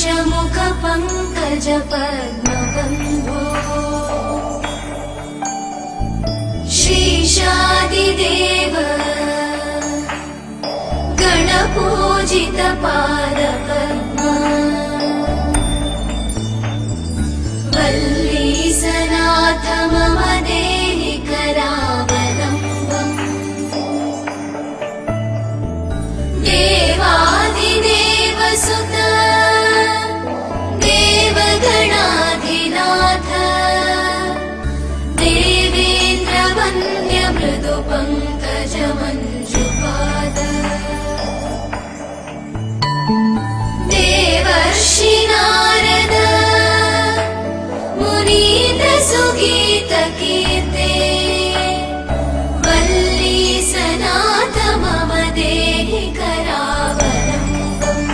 वृषमुख पङ्कज पद्मबन्धो श्रीशादिदेव गणपूजित पादपद्मा वल्लीसनाथ मम देहि करावलम्बम् देवादिदेवसुत देवगणाधिनाथ देवेन्द्रवन्द्य मृदु पङ्कज मञ्जुपाद देवर्षि नारद मुनीन्द्र सुगीत कीर्ते वल्लीसनाथ मम देहि करावलम्बम्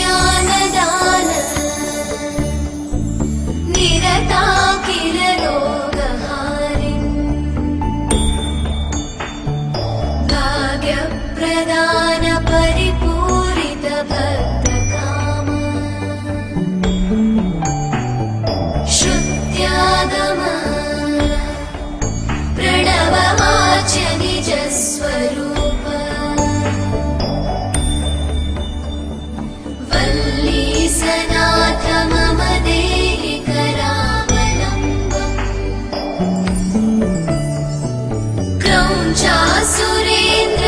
नित्यानदान निरताखिल रोगहारिन् भाग्यप्रदान परिपूरित भक्तकाम श्रुत्यागम प्रणववाच्य निजस्वरूप वल्लीसनाथ मम देहि करावलम्बम् क्रौञ्चासुरेन्द्र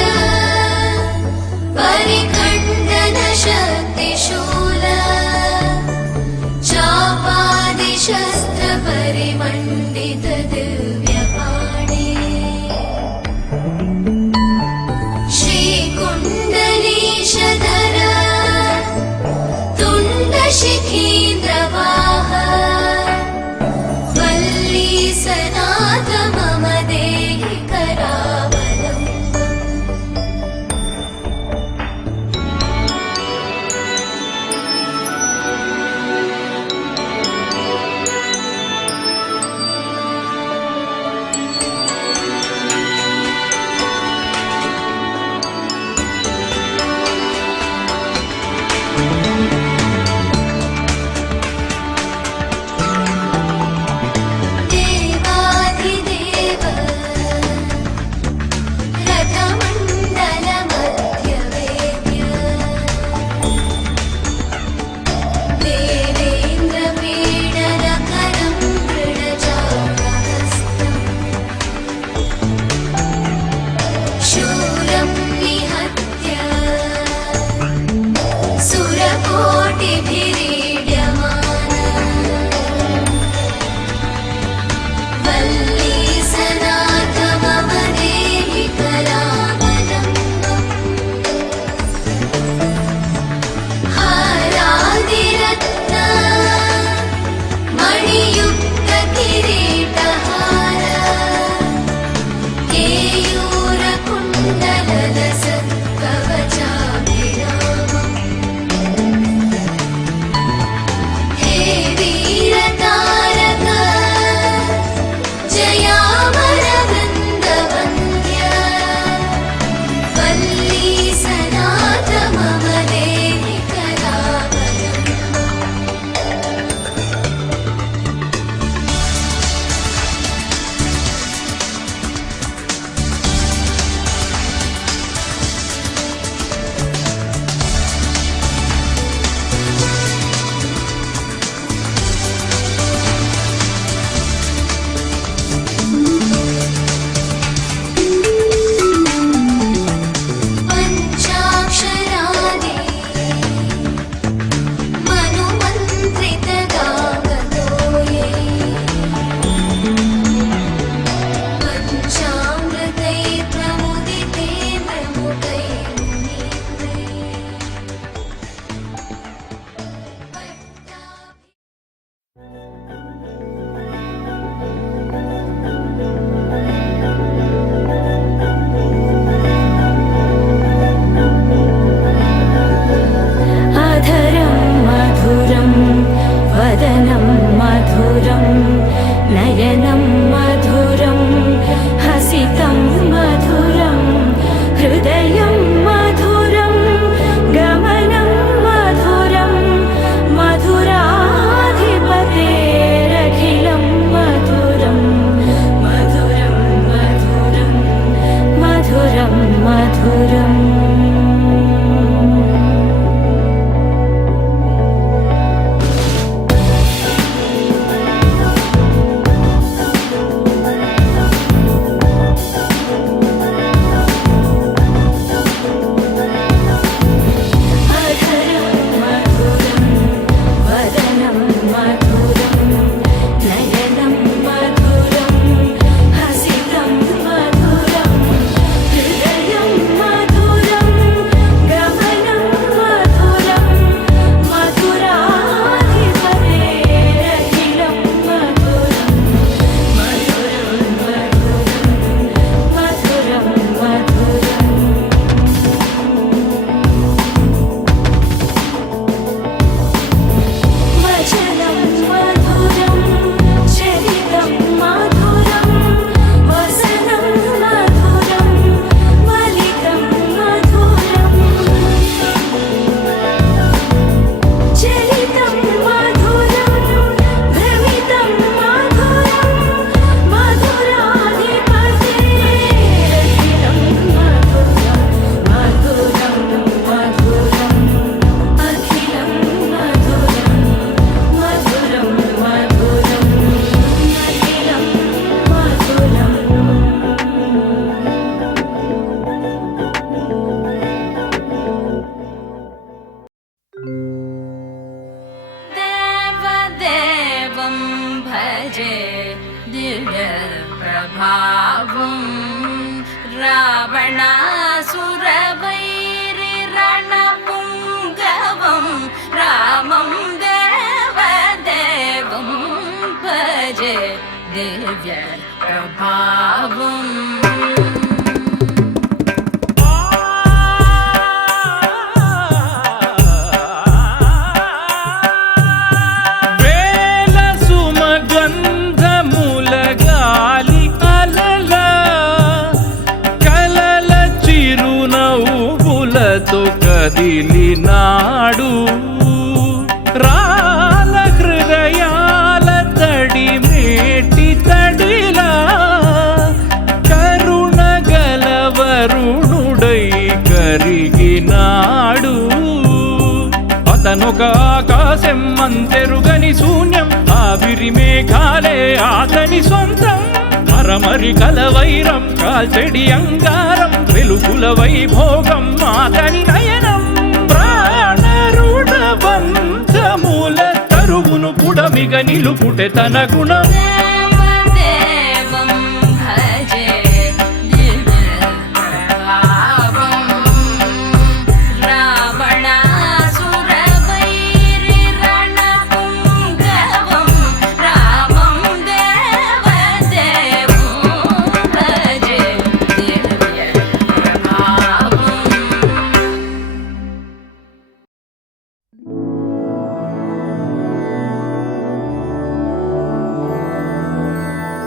కదిలినాడు రాల హృదయాల తడి మేటి తడిలా కరుణ గలవరుణుడై కరిగినాడు. అతనొక ఆకాశం అంతెరుగని శూన్యం, ఆవిరి మేఘాలే అతని సొంతం. మరమరి కలవైరం కాల్చెడి అంగారం, వెలుగుల వైభోగం అతని నయనం. ప్రాణరుణ బంధముల తరువును పుడమిగ నిలుపుటె తన గుణం.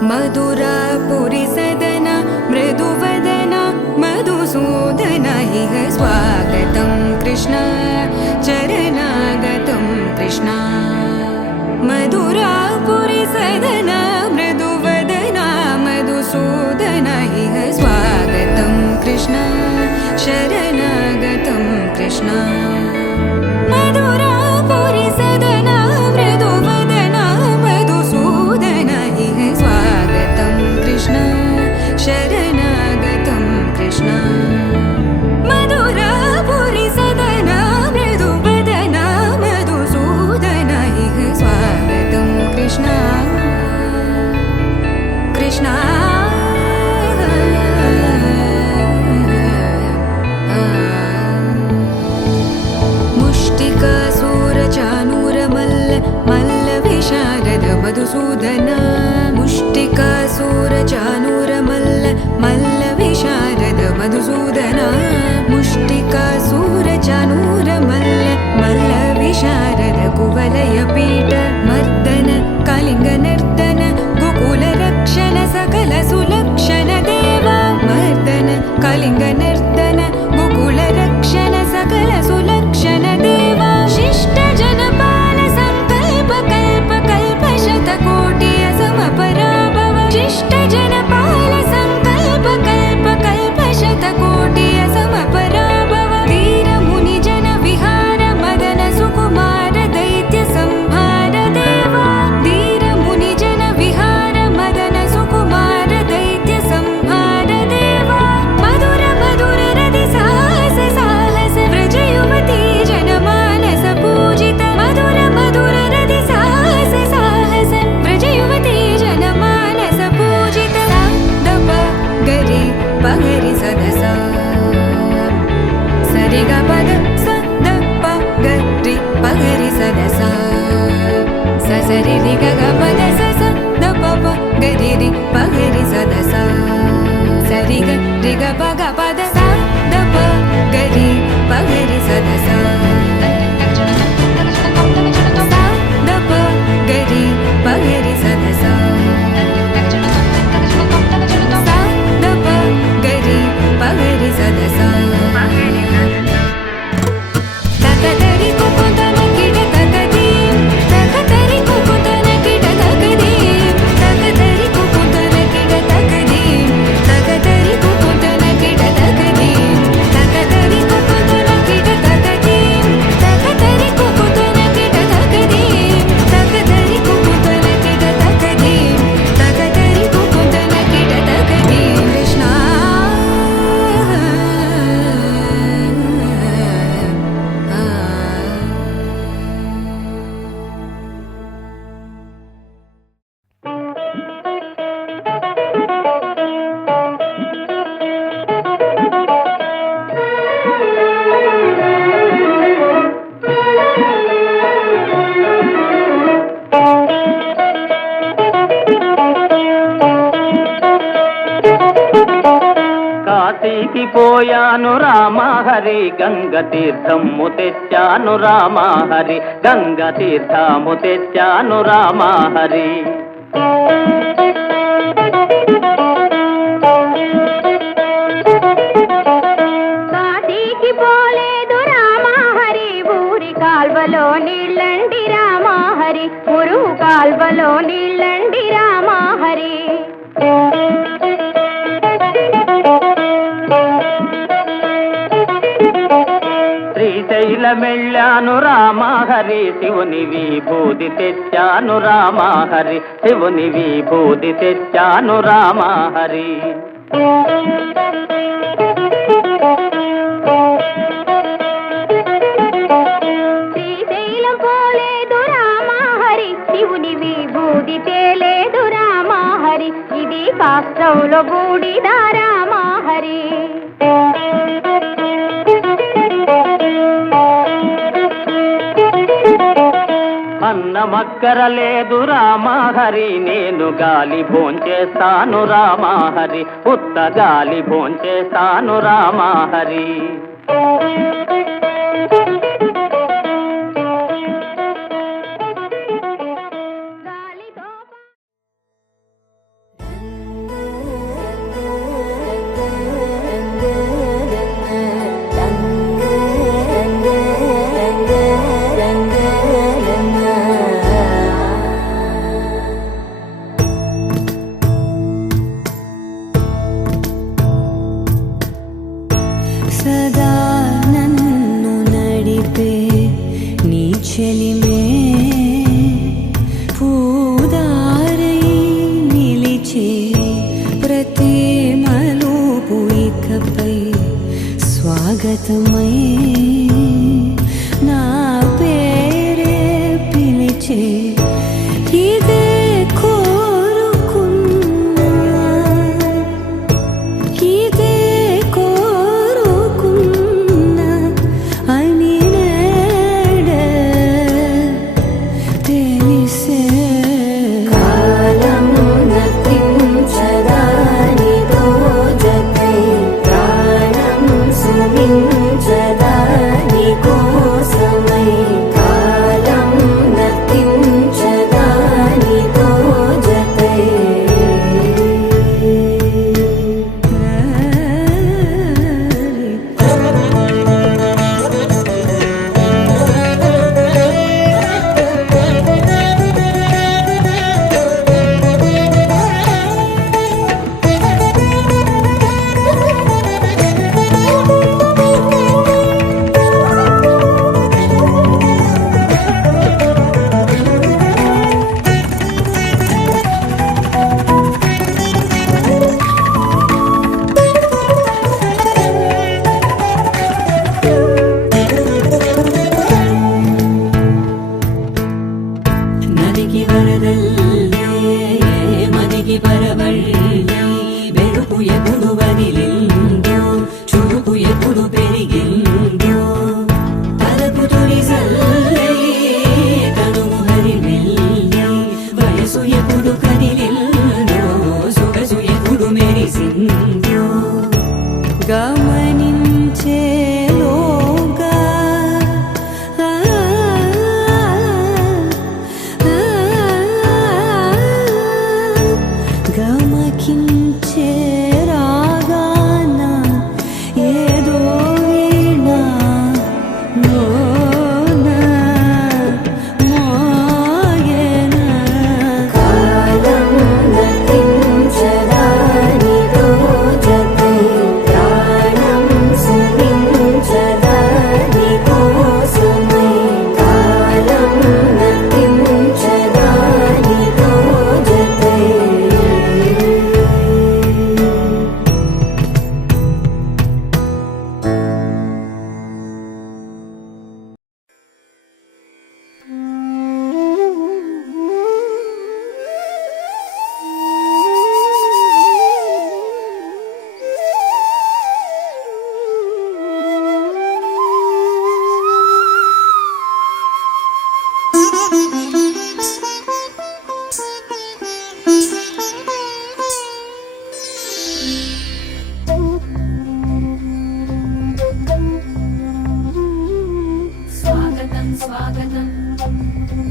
मधुरापुरि सदन मृदुवदन मधुसूदन इह स्वागतं कृष्ण चरणागतं कृष्ण. मधुरापुरि सदन मृदुवदन मधुसूदन इह स्वागतं कृष्ण शरणागतं कृष्ण. मधुरापुरि सदन मृदुवदन मधुसूदन इह स्वागतं कृष्ण शरणागतं कृष्ण. मधुरापुरि सदन मृदुवदन मधुसूदन इह स्वागतं कृष्ण कृष्ण. मुष्टिकासूरचानूरमल्ल मल्लविशारद मधुसूदन. मुष्टिकासूरचानूरमल्ल मल्लविशारद मधुसूदन. मुष्टिकासूरचानूरमल्ल मल्लविशारद कुवलयपीठ मर्दन कलिङ्गनर्दन गोकुलरक्षण सकल सुलक्षण देवा. मर्दन कलिङ्गनर्दन गोकुलरक्षण सकल सुलक्षण देवा. शिष्ट जनपाल संकल्प कल्प कल्प शतकोटि असमपराभव. शिष्ट जनपाल संकल्प कल्प कल्प शतकोटि असमपराभव. वीर मुनि जन विहार मदन सुकुमार दैत्य संहार देवा. वीर मुनि जन विहार मदन सुकुमार दैत्य संहार देवा. मधुर मधुर रति साहस साहस व्रज युवती जनमानस पूजित. मधुर मधुर रति साहस साहस व्रज युवती जनमानस पूजित. दप गरि पगरि सदस सरि ग पद स द प गरि पगरि सदस स सरि रि ग ग पद स स द प प गरि रि पगरि सदस सरि ग रि ग प ग पद स द प गरि पगरि सदस स द प गरि पगरि सदस स द प गरि पगरि सदस. तकतरि कुकुतन किट तकदीं तकतरि कुकुतन किट तकदीं तकतरि कुकुतन किट तकदीं तकतरि कुकुतन किट तकदीं పోయాను రామహరి గంగ తీర్థము తెచ్చాను రామహరి గంగ తీర్థము తెచ్చాను రామహరి కాశీకి పోలేదు రామహరి ఊరి కాల్వలో నీళ్ళండి రామహరి మురుగు కాల్వలో నీళ్ళండి రామహరి శ్రీశైలమెళ్ళాను రామహరి శివుని విభూది తెచ్చాను రామహరి శివుని విభూది తెచ్చాను రామహరి శ్రీశైలం పోలేదు రామహరి శివుని విభూది తేలేదు రామహరి ఇది కాష్టంలో బూడిద రామహరి అన్నమక్కర లేదు రామహరి నేను గాలి భోంచేస్తాను రామహరి ఉత్త గాలి భోంచేస్తాను రామహరి సదా నన్ను నడిపే నీ చెలిమే పూదారై నిలిచే ప్రతి మలుపు ఇకపై స్వాగతమై నా పేరే పిలిచే ఇదే కోరుకున్నా ఇదే కోరుకున్నా అని నేడే తెలిసే కాలం నతించదానిదో జతై ప్రాణం సుమించదాని కోసమై కాలం నతించదానిదో జతై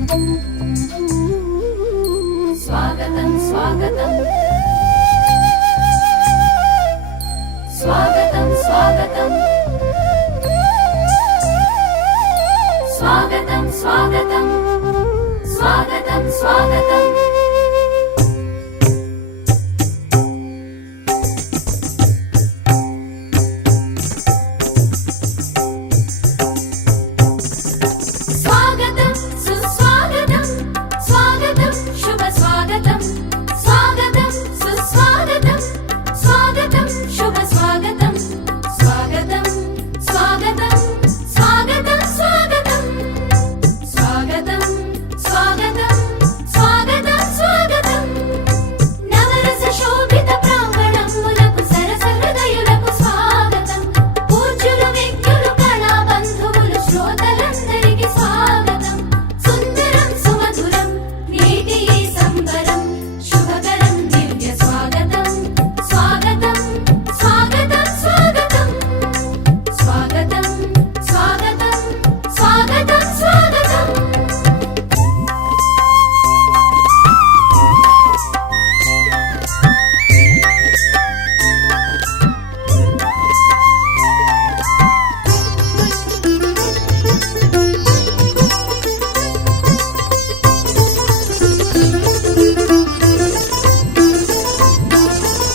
स्वागतं स्वागतं स्वागतं स्वागतं स्वागतं स्वागतं स्वागतं स्वागतं स्वागतं सुस्वागतं स्वागतं शुभ स्वागतं स्वागतं सुस्वागतं स्वागतं शुभ स्वागतं स्वागतं स्वागतं स्वागतं स्वागतं स्वागतं स्वागतं स्वागतं स्वागतं नवरस शोभित प्राङ्गणमुలకు సరస హృదయులకు స్వాగతం పూజ్యులు వ్యక్తులు కళా బంధువులు శ్రోతలందరికీ స్వాగతం సుందరం సుమధురం నేటి ఈ సంబరం శుభకరం దివ్య స్వాగతం స్వాగతం స్వాగతం స్వాగతం స్వాగతం స్వాగతం స్వాగతం స్వాగతం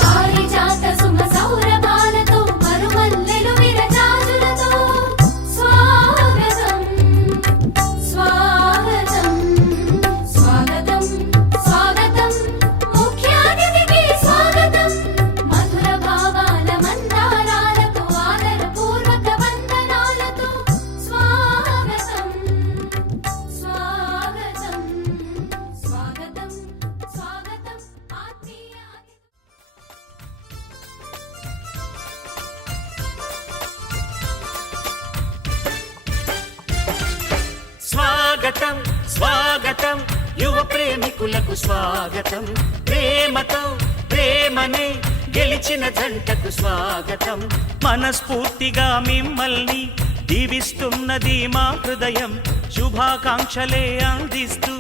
పారిజాత సుమ సౌరభాలతో మరుమల్లెలు విరజాజులతో స్వాగతం స్వాగతం స్వాగతం స్వాగతం ముఖ్య అతిథికి స్వాగతం మధుర భావాల మందారాలతో ఆదరపూర్వక వందనాలతో స్వాగతం స్వాగతం స్వాగతం స్వాగతం ఆత్మీయ స్వాగతం స్వాగతం యువ ప్రేమికులకు స్వాగతం ప్రేమతో ప్రేమనే గెలిచిన జంటకు స్వాగతం మనస్ఫూర్తిగా మిమ్మల్ని దీవిస్తున్నది మా హృదయం శుభాకాంక్షలే అందిస్తూ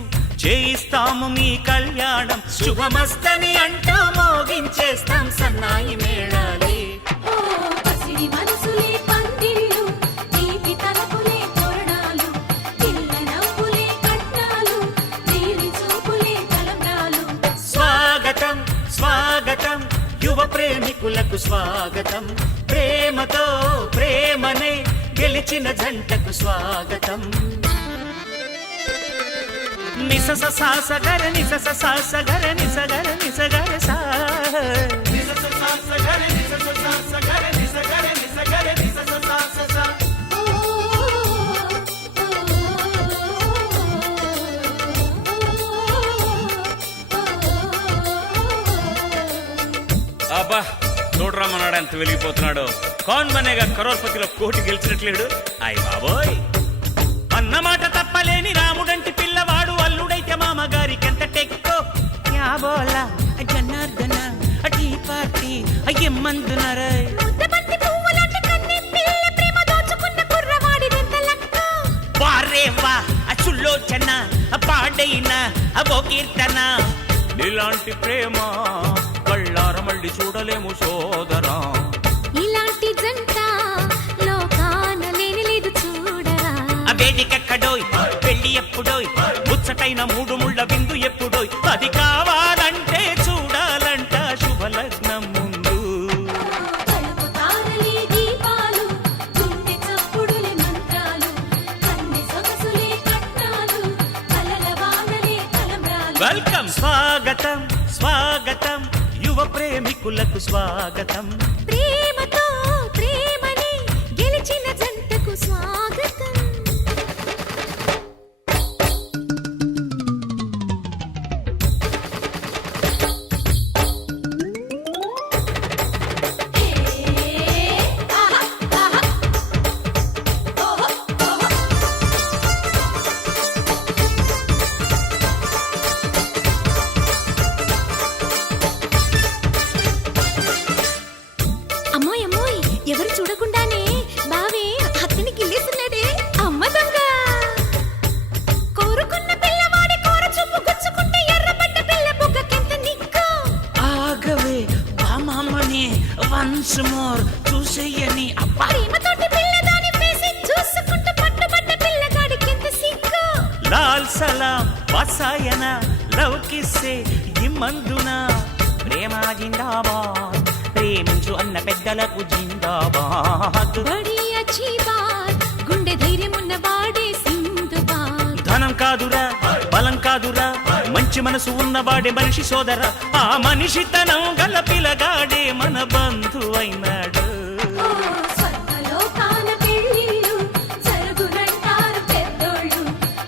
చేయిస్తాము మీ కళ్యాణం శుభమస్తని అంటూ మోగించేస్తాం సన్నాయి మేళాలే ఓ పసిడి మనసులే పందిళ్ళు తీపి తలపులే తోరణాలు పిల్ల నవ్వులే కట్నాలు నీలి చూపులే తలంబ్రాలు స్వాగతం స్వాగతం యువ ప్రేమికులకు స్వాగతం ప్రేమతో ప్రేమనే గెలిచిన జంటకు స్వాగతం నిసస సాసగర నిసస సాసగర నిసగర నిసగర సా నిసస సాసగర నిసస సాసగర నిసగర నిసగర నిసస సాస సా అబ్బా చూడరామన్నాడు ఎంత వెలిగిపోతున్నాడు కౌన్ బనేగా కరోర్పతిలో కోటి గెలిచినట్లేడు అయ్ బాబోయ్ అన్నమాట తప్పలేని రాముడంటి పిల్లవాడు అల్లుడైతే మామగారికెంత టెక్కో యాబోలా జనార్దన టీ పార్టీ అయ్యమ్మందునరే ముద్దబంతి పువ్వులాంటి కన్నె పిల్ల ప్రేమ దోచుకున్న కుర్రవాడిదెంత లక్క వారేవా అచుల్లోచన పాడైన అవో కీర్తన ఇలాంటి ప్రేమ కళ్ళార మళ్ళీ చూడలేము సోదరా ఇలాంటి జంట లోకాన లేని లేదు చూడరా ఆ వేదికెక్కడోయ్ పెళ్లి ఎప్పుడోయ్ ముచ్చటైన మూడు ముళ్ళ విందు ఎప్పుడోయ్ అది కావాలంటే చూడాలంట శుభలగ్నం ముందు పలుకు తారలే దీపాలు గుండె చప్పుడులే మంత్రాలు కన్నె సొగసులే కట్నాలు కలల వానలే తలంబ్రాలు వెల్కమ్ స్వాగతం స్వాగతం యువ ప్రేమికులకు స్వాగతం ప్రేమతో ప్రేమని గెలిచిన జంటకు స్వాగతం వాత్సాయన లౌకిస్తే ఇమ్మందున ప్రేమ జిందాబాద్ ప్రేమించు అన్న పెద్దలకు జిందాబాద్ బడి అచ్చి బాత్ గుండె ధైర్యం ఉన్న వాడే సింధుబాద్ ధనం కాదురా బలం కాదురా మంచి మనసు ఉన్నవాడే మనిషి సోదర ఆ మనిషి తనం గల పిలగాడే మన బంధు అయినాడు స్వర్గలోకాన పెళ్ళిళ్ళు జరుగునంటారు పెద్దోళ్ళు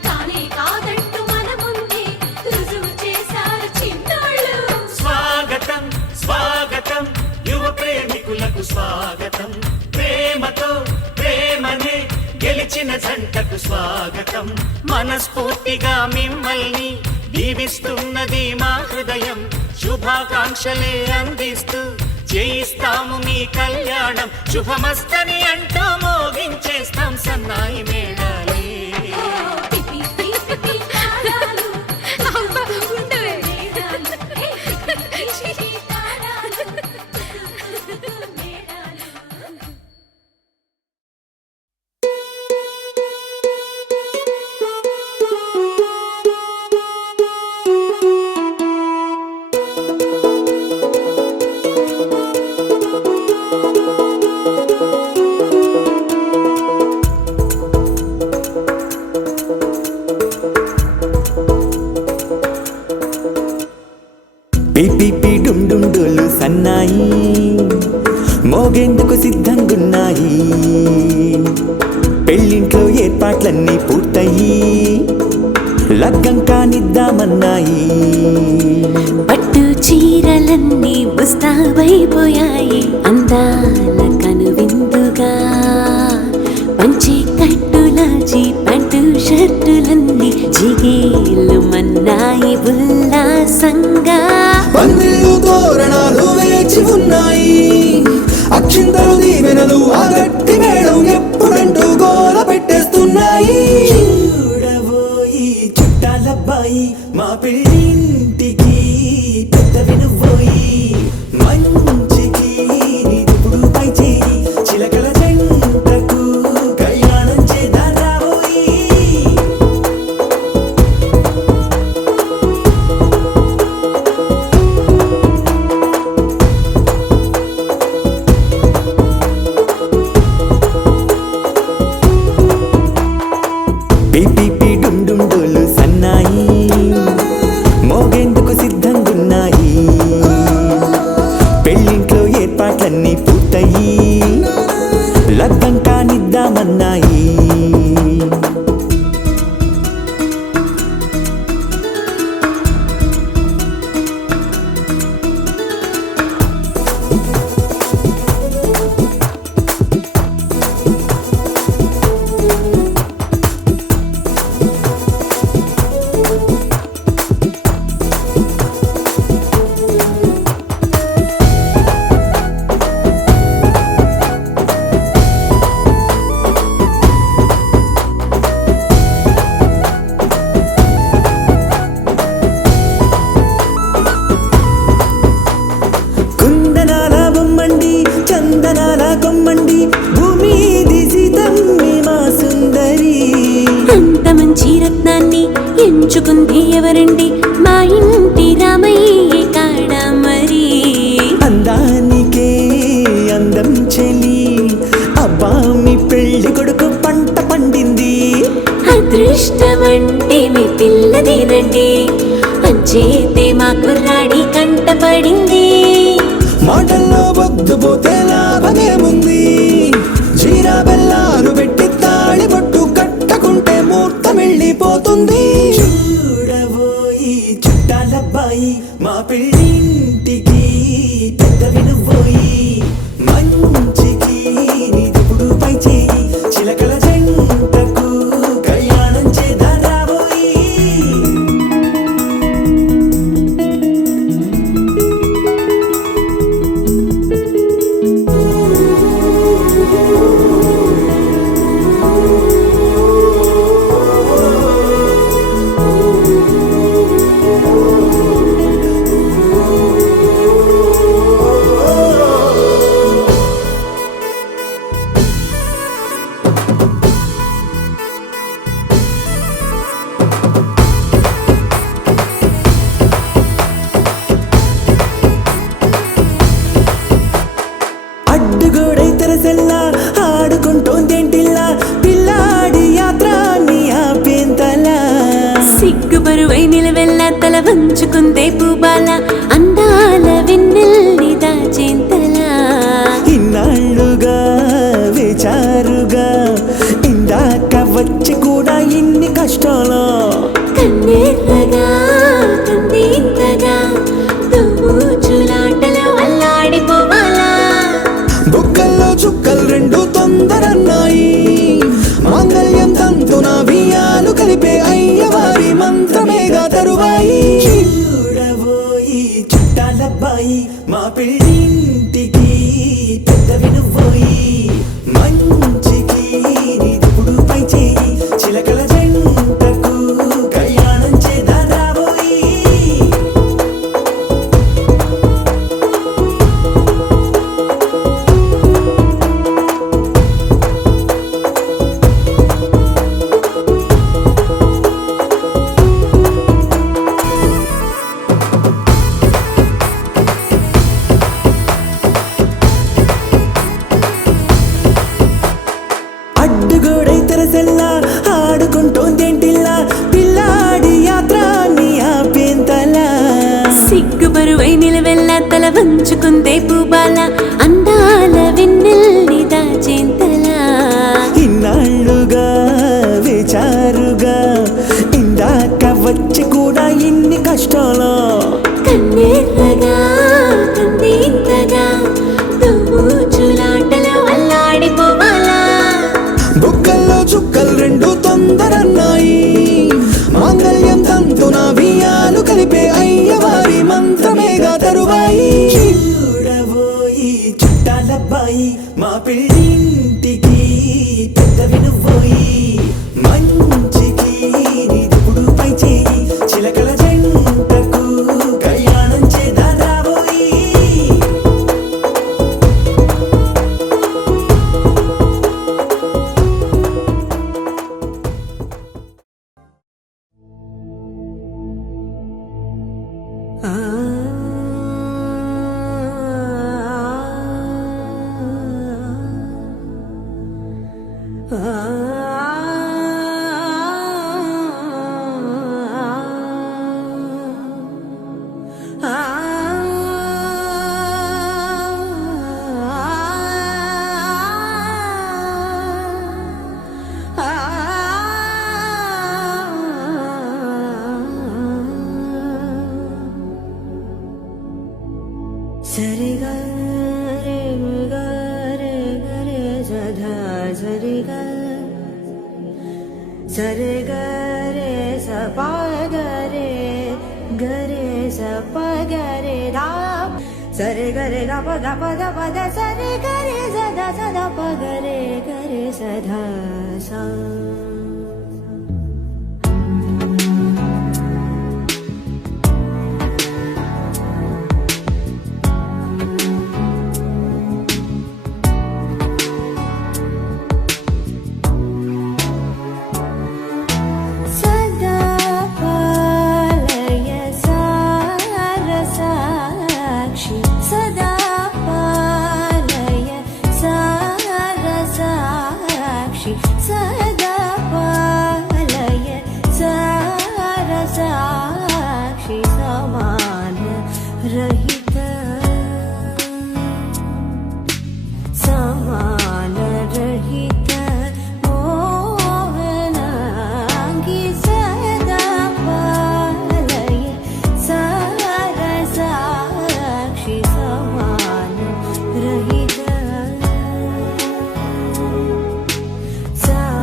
కానే కాదంటూ మన ముందే రుజువు చేశారు చిన్నోళ్ళు స్వాగతం స్వాగతం యువ ప్రేమికులకు స్వాగతం ప్రేమతో ప్రేమనే గెలిచిన జంటకు స్వాగతం మనస్ఫూర్తిగా మిమ్మల్ని దీవిస్తున్నది మా హృదయం శుభాకాంక్షలే అందిస్తూ చేయిస్తాము మీ కళ్యాణం శుభమస్తని అంటూ మోగించేస్తాం సన్నాయి మేళాలే తిప్పి తిప్పి తాళాలు అబ్బా ఉండవే మేడాలు తిప్పి తాళాలు మేడాలు పిపిపి డుండుండులు సన్నాయి మోగేందుకు సిద్ధంగున్నాయి పెళ్ళింట్లో ఏర్పాట్లన్నీ పూర్తయి లగ్గం కానిద్దామన్నాయి పట్టు చీరలన్నీ ముస్తాబైపోయాయి అందాల కనువిందుగా పంచి కట్టులాచి పంటు షర్టులన్నీ జిగేలు మన్నాయి ఉల్లాసంగా పందిళ్ళు తోరణాలు వేచి ఉన్నాయి అక్షింతలు దీవెనలు ఆ గట్టి మేడం ఎప్పుడంటూ గోల పెట్టేస్తున్నాయి చూడబోయి చుట్టాలబ్బాయి మా పెళ్ళింటికి పెద్ద వినుబోయి మంచికి ఇప్పుడు పై చేయి చిలకల జంటకు కళ్యాణం చేద్దాం రాబోయి పిపిపి డుండుండులు సన్నాయి మోగేందుకు సిద్ధంగున్నాయి పెళ్ళింట్లో ఏర్పాట్లన్నీ పూర్తయి లగ్గం కానిద్దామన్నాయి కుందనాల బొమ్మండి చందనాల కొమ్మండి భూమి దిశితమ్మి మా సుందరి అంత మంచి రత్నాన్ని ఎంచుకుంది ఎవరండి మా ఇంటి రామయ్య కాడ మరి అందానికే అందం చెలి అబ్బా మీ పెళ్లి కొడుకు పంట పండింది అదృష్టమంటే మీ పిల్లదేనండి అంచేతే మా కుర్రాడి కంట పడింది మాటల్లో బొద్దు పోతే లాభమేముంది జీరా బెల్లాలు పెట్టి తాళి బొట్టు కట్టకుంటే ముహూర్తం వెళ్ళిపోతుంది చూడబోయి చుట్టాలబ్బాయి మా పెళ్ళింటికి పెద్ద వినుబోయి మంచికి ఇప్పుడు పై చేయి చిలకల జంటకు కళ్యాణం చేద్దాం రాబోయి ఇన్నాళ్ళుగా విచారుగా ఇందాక వచ్చి కూడా ఇన్ని కష్టాలు కన్నెర్రగా కందింతగా దుమ్ముచులాటలో అల్లాడిపోవాలా బుక్కల్లో చుక్కలు రెండు తొందరన్నాయి మాంగళ్యం తంతున వియాలు కలిపే అయ్యవారి మంత్రమేగా తరువాయి చూడబోయి చుట్టాలబ్బాయి మా పెళ్ళింటికి పెద్ద వినుబోయి మంచికి నీదుపుడు పై చేయి చిలకల జంటకు కళ్యాణం చేద్దాం రాబోయి సరి గరే గరే గరే సధా సరి సరి గరే సప గరే గరే సప గరే దా సరి గరే గప గప గప ద సరి గరే సదా సదా ప గరే గరే సధా సా సా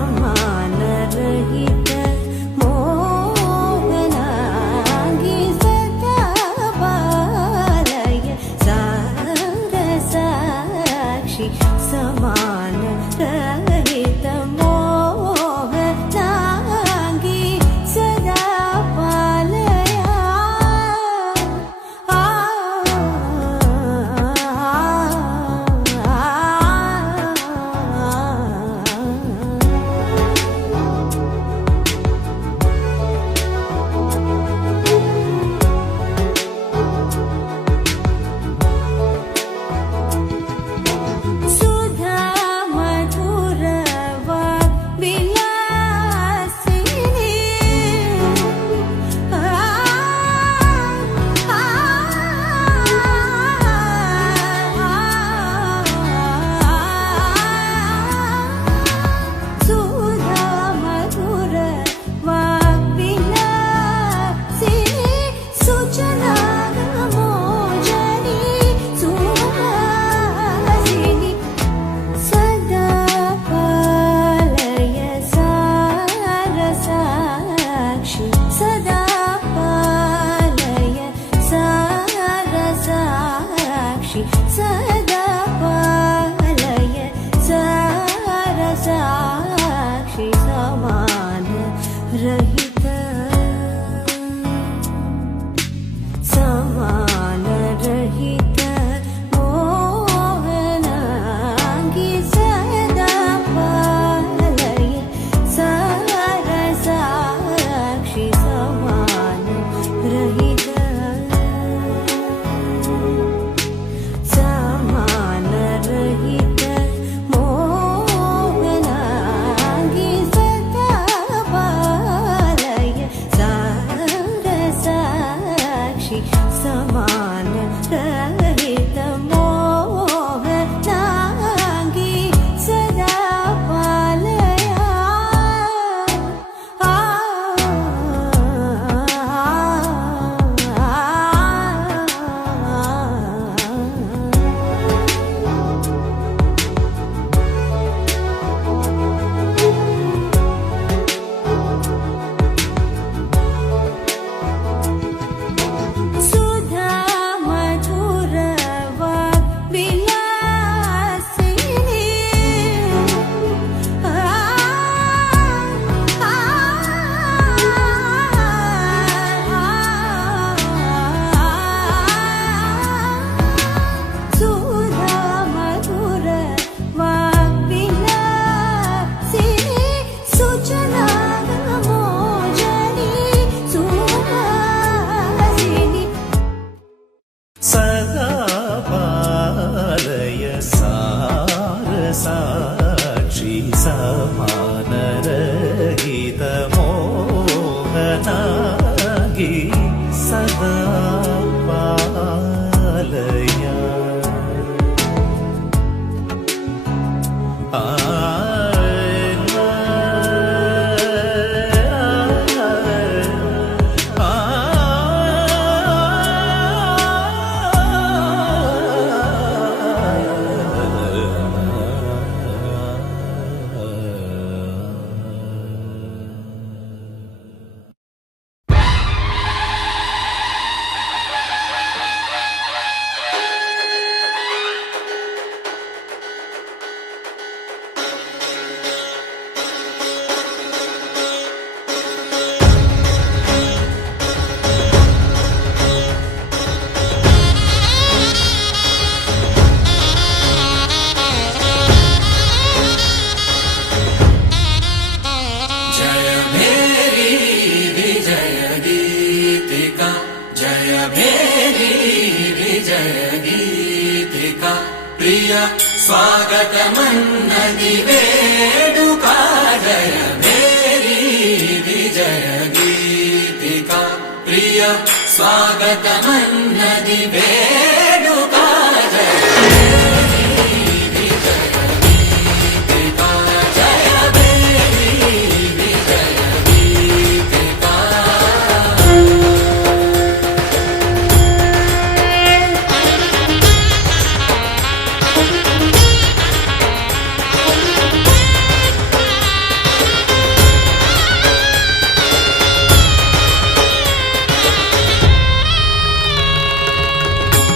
మానరహితమోహనాగి సదా పాలయ ప్రియ స్వాగతమన్నది వేడుక జయ మేరీ విజయ గీతిక ప్రియ స్వాగతమన్నది వేడుక జయ మేరీ విజయ గీతిక జయ మేరీ విజయ గీతిక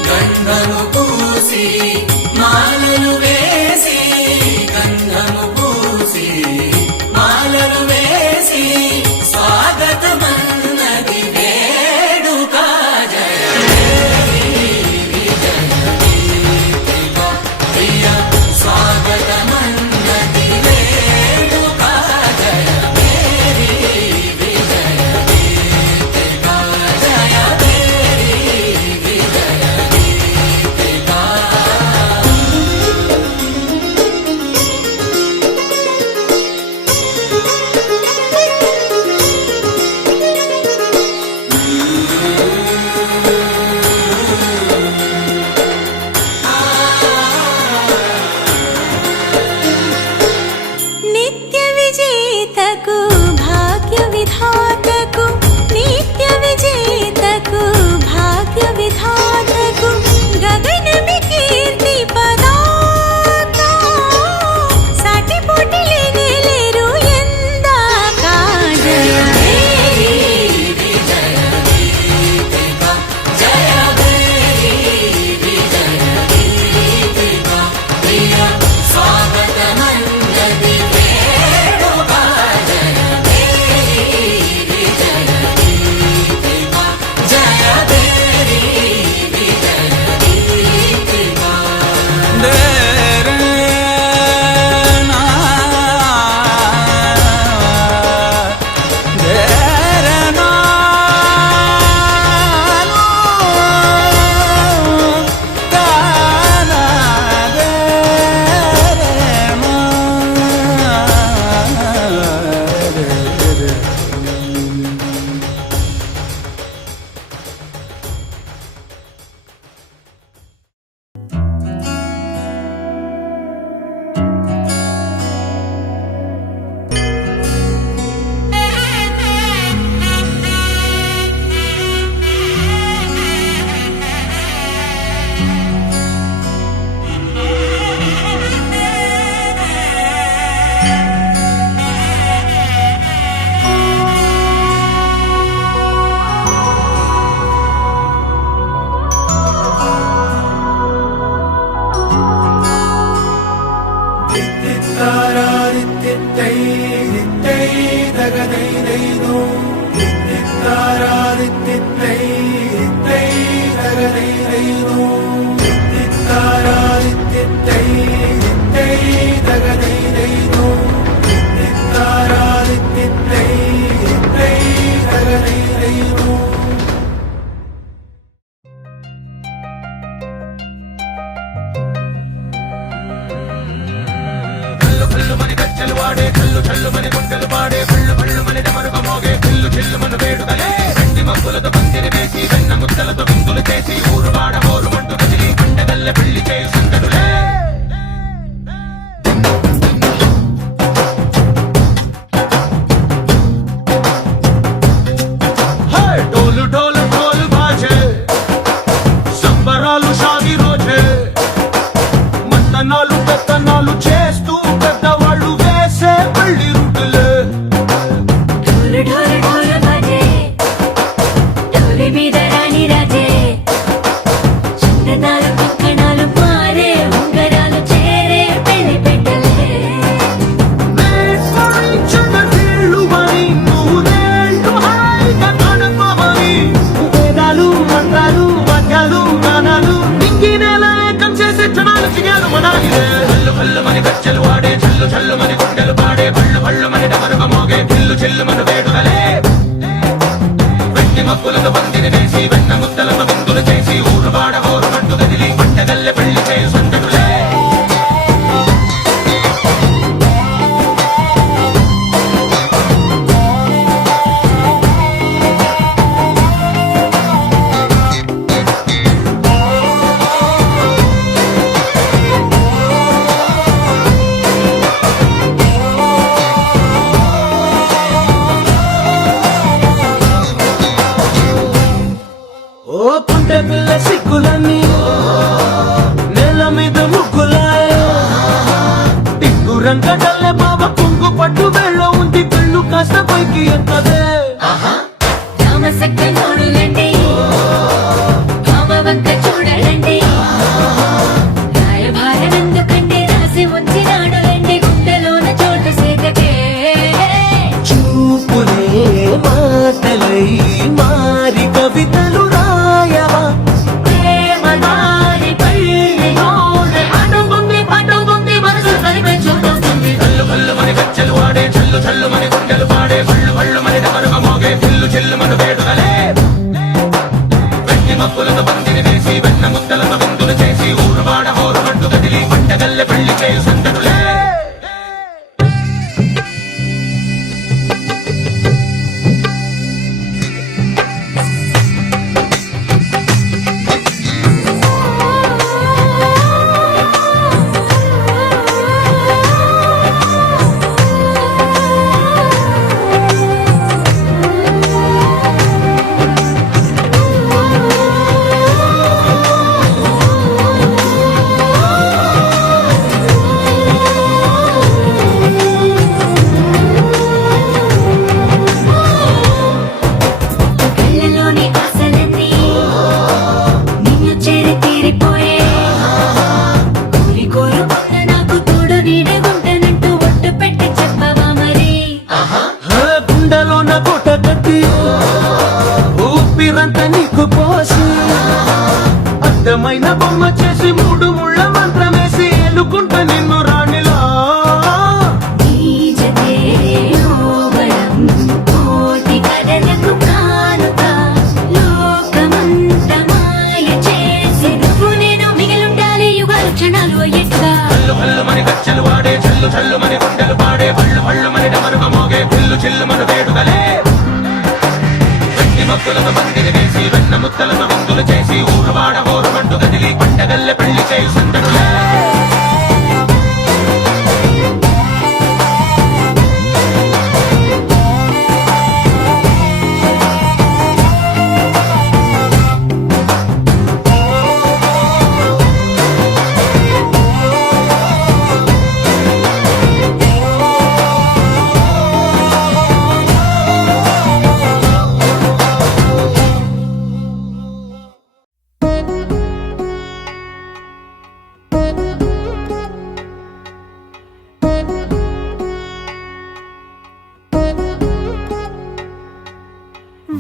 గంధము పూసి మాలలు వేసి గంధము పూసి మాలలు వేసి స్వాగతమన్నది వేడుక జయ మేరీ విజయ గీతిక ప్రియ స్వాగతమన్నది వేడుక జయ మేరీ విజయ గీతిక జయ మేరీ విజయ నిత్య విజేతకు భాగ్య విధాతకు నిత్య విజేతకు భాగ్య విధాతకు గగనమి కీర్తి పదాక సాటి పోటీ లేరు ఎందాక జయ మేరీ విజయ గీతిక జయ మేరీ విజయ గీతిక ప్రియ స్వాగతమన్నది వేడుక జయ మేరీ విజయ గీతిక జయ మేరీ విజయ గీతిక వాడే చల్లుమని గుండెలు పాడే బళ్ళు బళ్ళుమని డమరుగ మోగే చిల్లు చిల్లుమను వేడుకలే వెండి మబ్బులతో పందిరి వేసి వెన్న ముద్దలతో విందులు చేసి ఊరు వాడ హోరు మంటూ కదిలి పండగల్లె పెళ్లి చేయి సందడులే డోలు డోలు డోలు బాజే సంబరాలు షాది రోజే మన్ననాలు పెత్తనాలు చేస్తూ పెద్దవాళ్ళు వేసే పెళ్లి రూటులే ఢోలు ఢోలు ఢోలు బాజే ఢోలి మీద రాణి రాజే చందనాలు కంకణాలు మారే ఉంగరాలు చేరే పెళ్లి పెట్టలే వేదాలు మంత్రాలు వాద్యాలు గానాలు ఇంకినేలా ఏకం చేసే క్షణాలు చిగాలు మనాలిలే చల్లు చల్లుమని గజ్జలు వాడే చల్లు చల్లుమని గుండెలు పాడే బళ్ళు బళ్ళుమని డమరుగ మోగే చిల్లు చిల్లుమను వేడుకలే వెండి మబ్బులతో పందిరి వేసి వెన్న ముద్దలతో విందులు చేసి ఊరు వాడ హోరు మంటూ కదిలి పండగల్లె పెళ్లి చేయి సందడులే ఓ పుంటె పిల్ల సిగ్గులన్నీ నేల మీద ముగ్గులాయ టిక్కు రంగడల్లె బావ కుంగు పట్టు వెళ్ళ ఉంది కళ్ళు కాస్త పైకి ఎక్కదే రామసక్క నోడులండి కామవంక చూడలండి రాయభారం ఎందుకండి రాసి ఉంచినాడులండి గుండెలోన చోటు సేదకే చూపులే మాటలై మారి కవితలు రాయవా ప్రేమ దారి పల్లి నోడు అడుగుంది పట్టుకుంది మనసు కలిపే చూస్తుంది చల్లు చల్లుమని గజ్జలు వాడే చల్లు చల్లుమని గుండెలు పాడే బళ్ళు బళ్ళుమని డమరుగ మోగే చిల్లు చిల్లుమను వేడుకలే వెండి మబ్బులతో పందిరి వేసి వెన్న ముద్దలతో విందులు చేసి ఊరు వాడ హోరు మంటూ కదిలి పండగల్లె పెళ్లి చేయి సందడులే కళ్ళలోని ఆశలన్నీ నిన్ను చేరి తీరిపోయే కోరి కోరుకున్న నాకు తోడు నీడగుంటనంటూ ఒట్టు పెట్టి చెప్పవా మరి గుండెలోన కోట కట్టి ఊపిరంతా నీకు పోసి అడ్డమైన బొమ్మ చేసి మూడు ముళ్ళ మంత్రమేసి ఎన్నుకుంటా నిన్ను రాణిలా నీజతే ఓవడం కోటి కథలకు కానుక లోకమంత మాయ చేసి నువ్వు నేను మిగిలుండాలి యుగాలు క్షణాలు ఎట్లా చల్లు చల్లుమని గజ్జలు వాడే చల్లు చల్లుమని గుండెలు పాడే బళ్ళు బళ్ళుమని డమరుగ మోగే చిల్లు చిల్లుమను వేడుకలే వెండి మబ్బులతో పందిరి వేసి వెన్న ముద్దలతో విందులు చేసి ఊరు వాడ హోరు మంటూ కదిలి పండగల్లె పెళ్లి చేయి సందడులే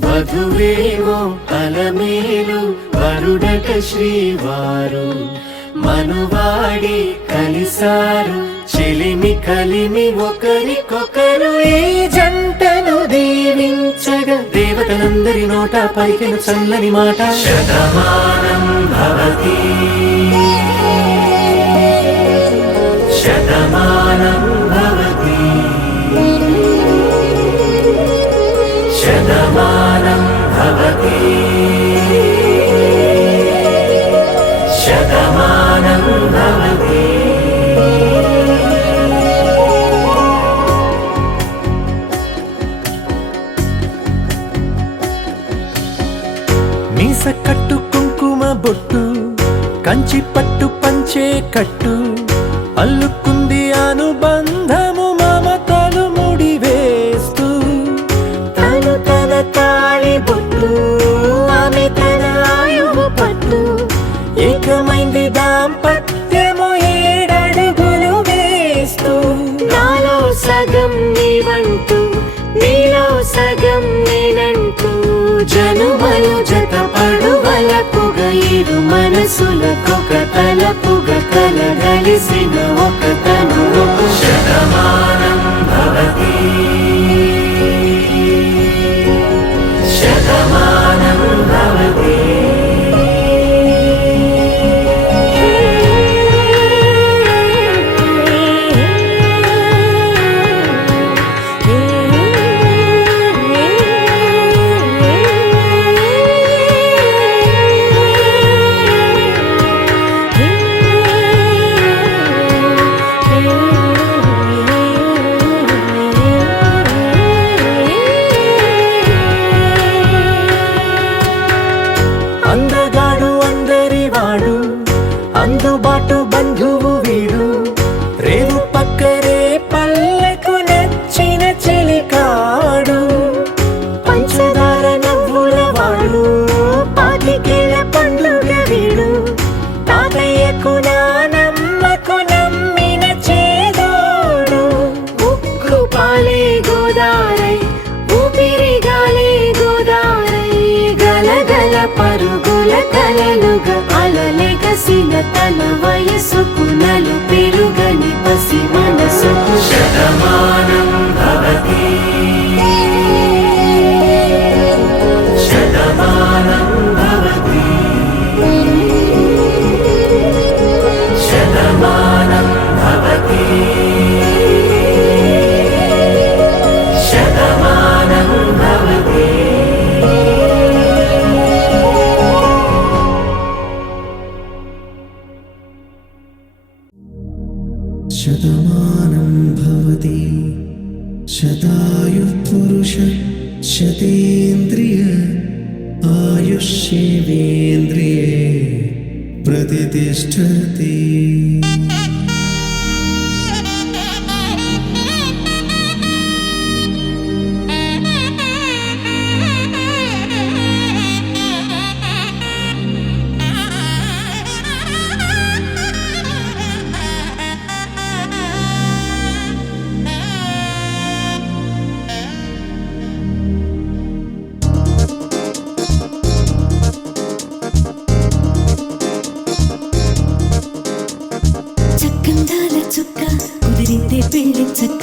వధువేమో అలమేలు వరుడట శ్రీవారు మనువాడి కలిసారు చెలిమి కలిమి ఒకరికొకరు ఈ జంటను దీవించగా దేవతలందరి నోట పలికిన చల్లని మాట శతమానం భవతి శతమానం భవతి కంచి పట్టు పంచే కట్టు అల్లుకుంది అనుబంధము మమతలు ముడివేస్తూ తను తన తాళి బొట్టు ఆమె తన ఆయువు పట్టు ఏకమైంది దాంపత్యము 7 అడుగులు వేస్తూ నాలో సగం నీవంటూ నీలో సగం నేనంటూ జనుమలు జత పడువలపుగ ఇరు మనసులకొక తలపుగ కలగలిసిన ఒక తను శతమానం భవతి శతమానం భవతి అందగాడు అందరివాడు అందుబాటు బంధువు వీడు రేవు పక్కరే పల్లెకు నచ్చిన చెలికాడు పంచదార నవ్వుల వాడు పాతికేల పండుగ వీడు తాతయ్యకు నానమ్మకు నమ్మిన చేదోడు ఉక్కు పాలే గోదారై ఊపిరి గాలే గోదారై గలగల పరుగుల కలలుగా అలలెగసిన తన వయసుకు నలు పెరుగని పసి మనసుకు శతమానం భవతి శతమానం భవతి శతమానం భవతి శతమానం భవతి శతమానం భవతి శతాయు పురుష శతేంద్రియ ఆయుష్యేంద్రియే ప్రతిష్టతి చక్కందాల చుక్క కుదిరిందే పెళ్లి చక్క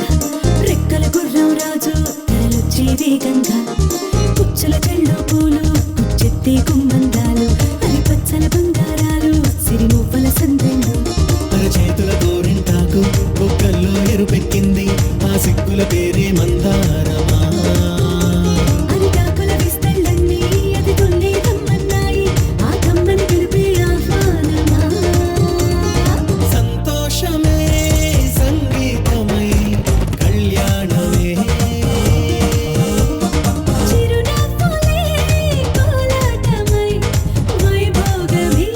రెక్కల గుర్రం రాజు తరలొచ్చే వేగంగా పుచ్చల కళ్ళు పూలు పుచ్చెత్తే గుమ్మందాలు అని పచ్చల బంగారాలు సిరిమూపల సందెళ్ళు చేతుల గోరింటాకు బొక్కల్లో ఎరుపెక్కింది ఆ సిగ్గుల పేరే మందారమా అరిటాకుల విస్తళ్ళన్నీ అది తొల్లి తమ్మన్నాయి ఆ తమ్మని పిలిపే ఆహ్వానమా సంతోషమే సంగీతమై కళ్యాణమే చిరునవ్వులే కోలాటమై వైభోగమే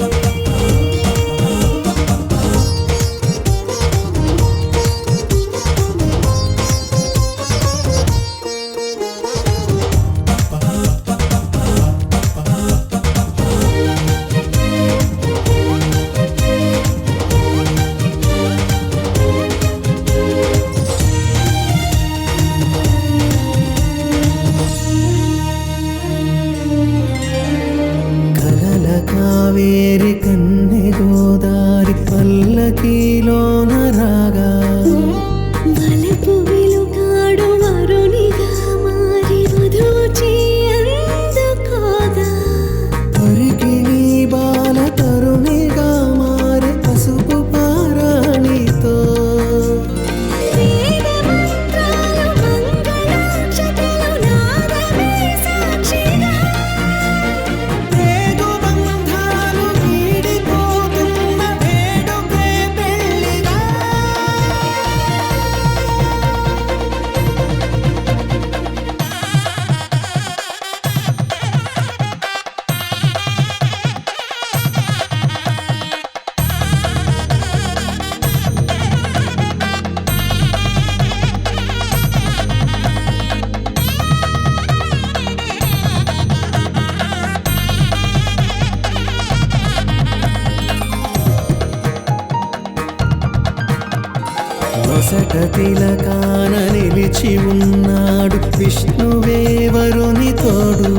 తిలకాన నిలిచి ఉన్నాడు విష్ణువే వరుని తోడు.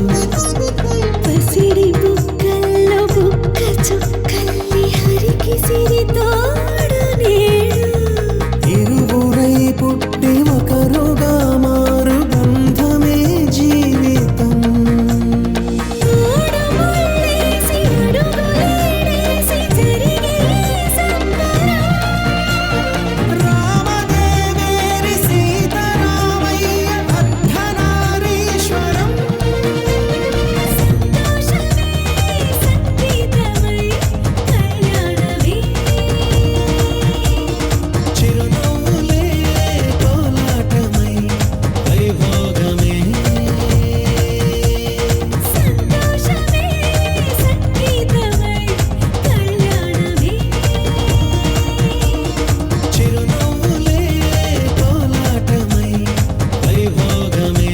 పసిడి బుక్కల్లో బుక్క చుక్కల్లి హరికి సిరి తోడు నేడు. ఇరువురై పుట్టి ఒకరుగా మారు బంధమే జీవితం. తోడు ముళ్ళేసి అడుగులేసి జరిగే సంబరం. రామదేవేరి సీతారామయ్య అర్ధనారీశ్వరం. సంతోషమే సంగీతమై కళ్యాణమే. చిరునవ్వులే కోలాటమై వైభోగమే. సంతోషమే సంగీతమై కళ్యాణమే. చిరునవ్వులే కోలాటమై వైభోగమే.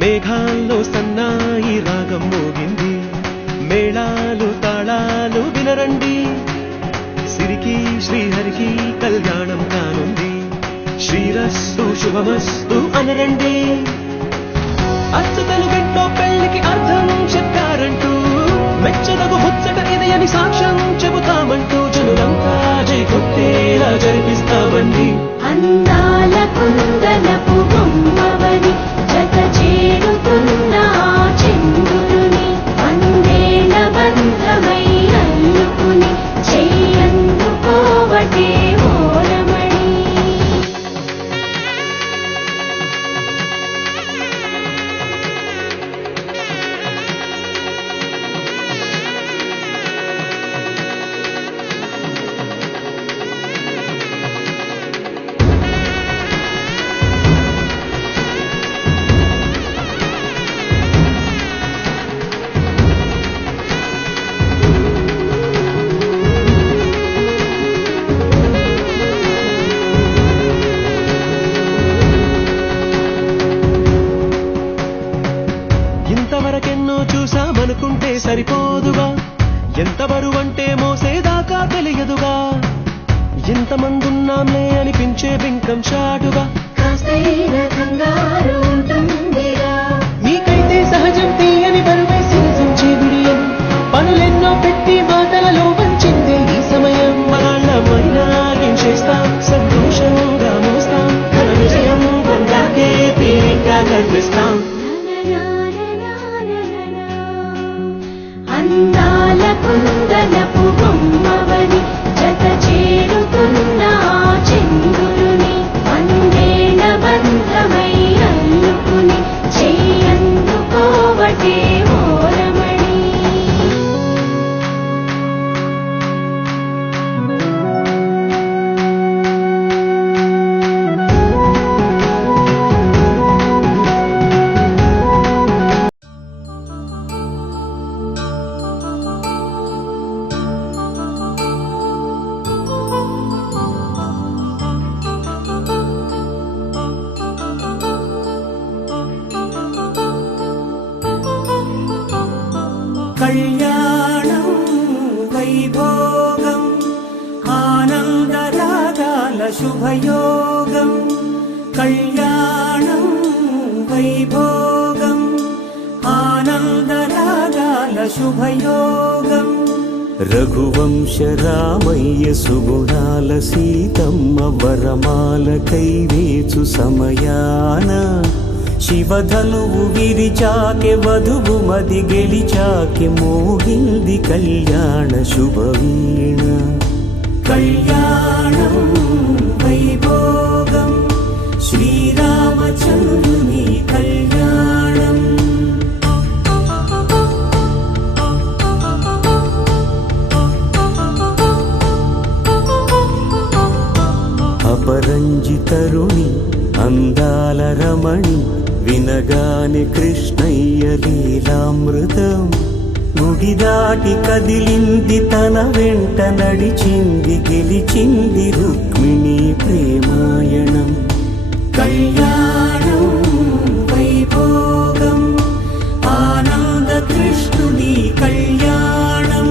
మేఘాల్లో సన్నాయి రాగం మోగింది, మేళాలు తాళాలు వినరండి. సిరికి శ్రీహరికి కళ్యాణం కానుంది, శ్రీరస్తు శుభమస్తు అనరండి. అచ్చతలు బిడ్డో పెళ్లికి అర్థం చెప్పారంటూ, మెచ్చదగు ముచ్చట ఇది అని సాక్ష్యం చెబుతామంటూ జనులంతా జై కొట్టేలా జరిపిస్తామండి. అందాల కుందనపు బొమ్మవని జత చేరుతున్న చంద్రుని వందేల బంధమై అల్లుకుని చెయ్యందుకోవటే ఓరమణి. ఇంతవరకెన్నో చూసామనుకుంటే సరిపోదుగా, ఎంత బరువంటే మోసేదాకా తెలియదుగా. ఇంతమందున్నాంలే అనిపించే బింకం చాటుగా, కాస్తైన కంగారు ఉంటుందిరా. మీకైతే సహజం తీయని బరువే సిరిసించే విడియం. పనులెన్నో పెట్టి మాటలలో వంచిందే ఈ సమయం. మనాళ్ళమైనా ఏం చేస్తాం, సంతోషంగా మోస్తాం. ఘన విజయం పొందాకే తీరిగ్గా కనిపిస్తాం. అందాల కుందనపు బొమ్మవని జత చేరుతున్న చంద్రుని వందేల బంధ కళ్యాణం వైభోగం ఆనందరాగాల శుభయోగం కళ్యాణం వైభోగం ఆనందరాగాల శుభయోగం రఘువంశ రామయ్య సుగుణాల సీతమ్మ వరమాల కైవేచు సమయాన శివధనువు విరిచాకె వధువు మది గెలిచాకె మోగింది కళ్యాణ శుభవీణ కళ్యాణం వైభోగం శ్రీరామచంద్రుని కళ్యాణం అపరంజి తరుణి అందాల రమణి వినగాని కృష్ణయ్య లీలామృతం గుడి దాటి కదిలింది తన వెంట నడిచింది గెలిచింది రుక్మిణి ప్రేమాయణం కళ్యాణం వైభోగం ఆనంద కృష్ణుని కళ్యాణం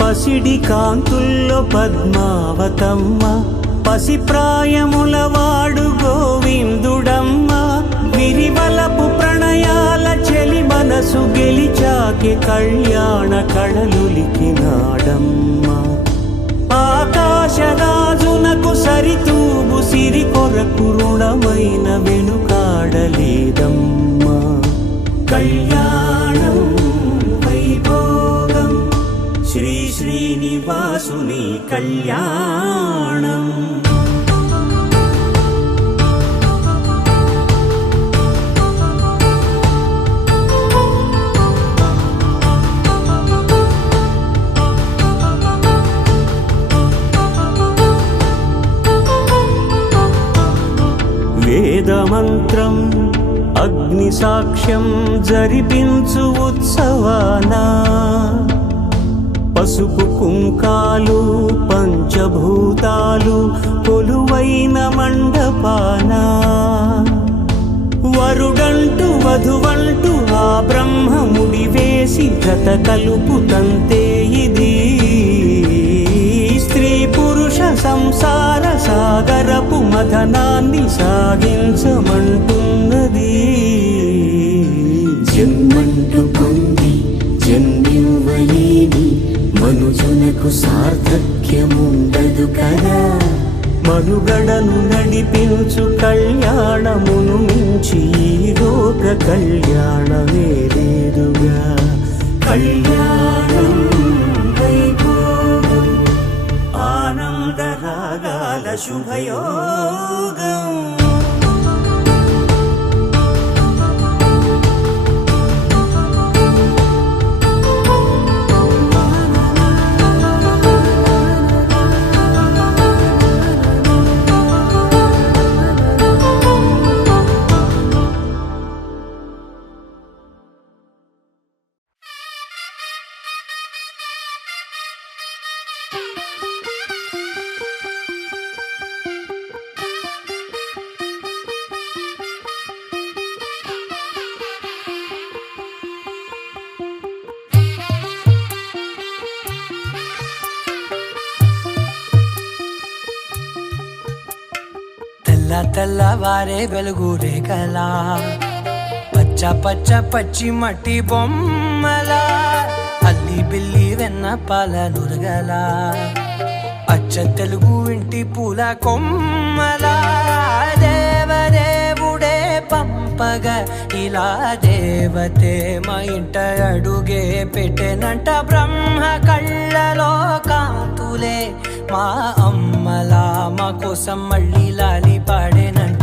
పసిడి కాంతుల్లో పద్మావతమ్మ పసిప్రాయముల వాడు గోవిందుడమ్మ విరివలపు ప్రణయాల చెలి మనసు గెలిచాకే కళ్యాణ కళలులికినాడమ్మ ఆకాశరాజునకు సరితూగు సిరి కొరకు రుణమైన వెనుకాడలేదమ్మ కళ్యాణం వైభోగం శ్రీ శ్రీనివాసుని కళ్యాణం వేదమంత్రం అగ్ని సాక్ష్యం జరిపించు ఉత్సవానా పసుపు కుంకాలు పంచభూతాలు కొలువైన మండపాన వరుడంటూ వధువంటూ ఆ బ్రహ్మముడి వేసి జత కలుపుతంతే ఇది స్త్రీ పురుష సంసార సాగరపు మథనాన్ని సాగించమంటున్నది జన్మంటూ పొంది జన్మివ్వలేని మనుజునకు సార్థక్యముండదు కదా మనుగడను నడిపించు కళ్యాణమును మించి ఈ లోక కళ్యాణమే లేదుగా కళ్యాణం వైభోగం ఆనందరాగాల శుభయోగం తెల్లవారే వెలుగు రేఖలా పచ్చ పచ్చ పచ్చి మట్టి బొమ్మలా అల్లి బిల్లి వెన్న పాల నురగలా అచ్చ తెలుగు ఇంటి పూల కొమ్మలా దేవదేవుడే పంపగా ఇలా దేవతే మా ఇంట అడుగే పెట్టెనంట బ్రహ్మ కళ్ళలో కాంతులే మా అమ్మలా మా కోసం మళ్ళీ లాలి పాడేనంట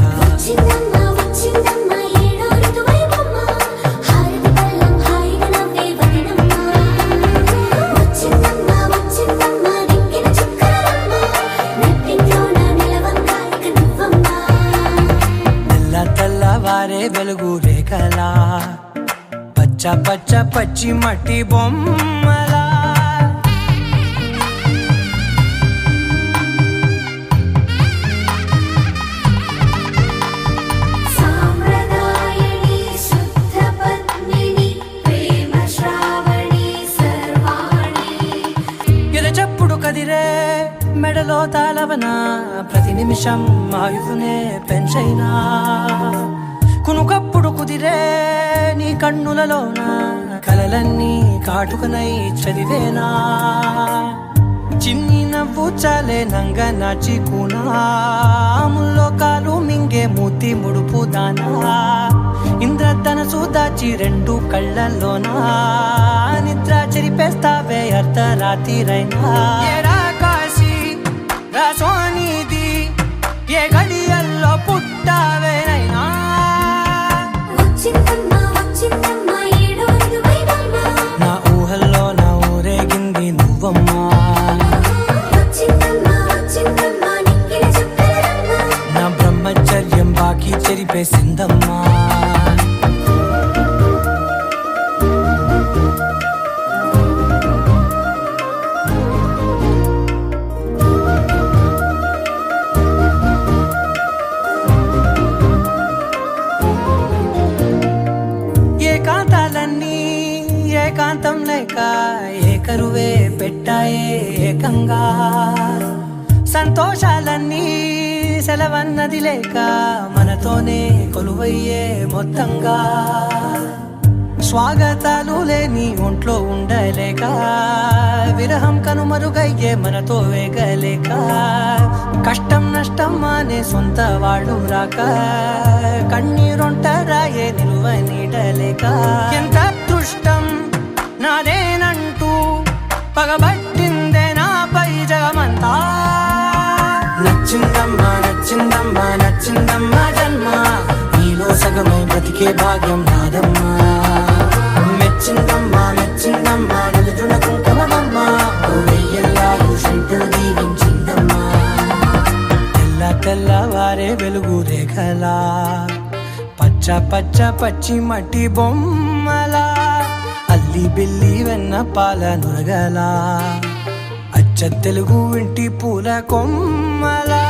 తెల్లవారే వెలుగు రేఖలా పచ్చ పచ్చ పచ్చి మట్టి బొమ్మలా చెప్పుడు కదిరే మెడలో తాళవన ప్రతి నిమిషం ఆయువునే పెంచైనా కునుకప్పుడు కుదిరే నీ కన్నులలోన కలలన్నీ కాటుకనై చదివేనా చిన్ని నవ్వు చాలే నంగ నాచి కూనాముల్లో కాలు మింగే మూతి ముడుపు దానా ఇంద్రధనసు దాచి రెండు కళ్ళల్లోనా నిద్ర చెరిపేస్తావే అర్ధరాత్రిరైనా ఏరా కాశీ రా సోనిది ఏ గడియల్లో పుట్టావేనైనా వచ్చిందమ్మా వచ్చిందమ్మా ఏడో ఇరువైనమ్మా నా ఊహల్లో నా ఊరేగింది నువ్వమ్మా వచ్చిందమ్మా వచ్చిందమ్మా నిక్కిన చుక్కలమ్మా నా బ్రహ్మచర్యం బాకీ చెరిపేసిందమ్మా ఏకాంతాలన్నీ ఏకాంతం లేక ఏకరువే పెట్టాయే ఏకంగా సంతోషాలన్నీ సెలవన్నది లేక మనతోనే కొలువయ్యే మొత్తంగా స్వాగతాలు లేని ఒంట్లో ఉండలేక విరహం కనుమరుగయ్యే మనతో వేగలేక కష్టం నష్టం అనే సొంత వాడు రాక కన్నీరొంటరాయే నిలువ నీడలేక ఎంత అదృష్టం నాదేనంటూ పగబట్టిందే నాపై జగమంతా నచ్చిందమ్మా నచ్చిందమ్మా నచ్చిందమ్మా జన్మ నీలో సగమై బ్రతికే భాగ్యం నాదమ్మా మెచ్చిందమ్మా మెచ్చిందమ్మా నిలుచున్న కుంకుమమ్మా వెయ్యల్లాలు శంకరు దీవించిందమ్మా తెల్ల తెల్లవారే వెలుగు రేఖలా పచ్చ పచ్చ పచ్చి మట్టి బొమ్మలా అల్లి బిల్లి వెన్న పాల నురగలా అచ్చ తెలుగు ఇంటి పూల కొమ్మలా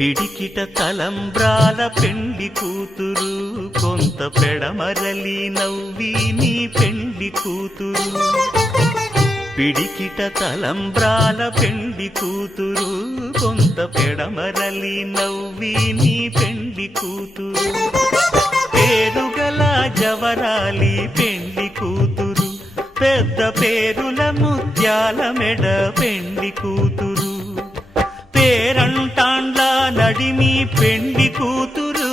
పిడికిట తలంబ్రాల పెండి కూతురు కొంత పెడమరలి నవ్వి నీ పెండి కూతురు పిడికిట తలంబ్రాల పెండి కూతురు కొంత పెడమరలి నవ్వి నీ పెండి కూతురు పేరుగల జవరాలి పెండి కూతురు పెద్ద పేరుల ముత్యాల మెడ పెండి కూతురు పేరంటాండ్ల నడిమి పెండి కూతురు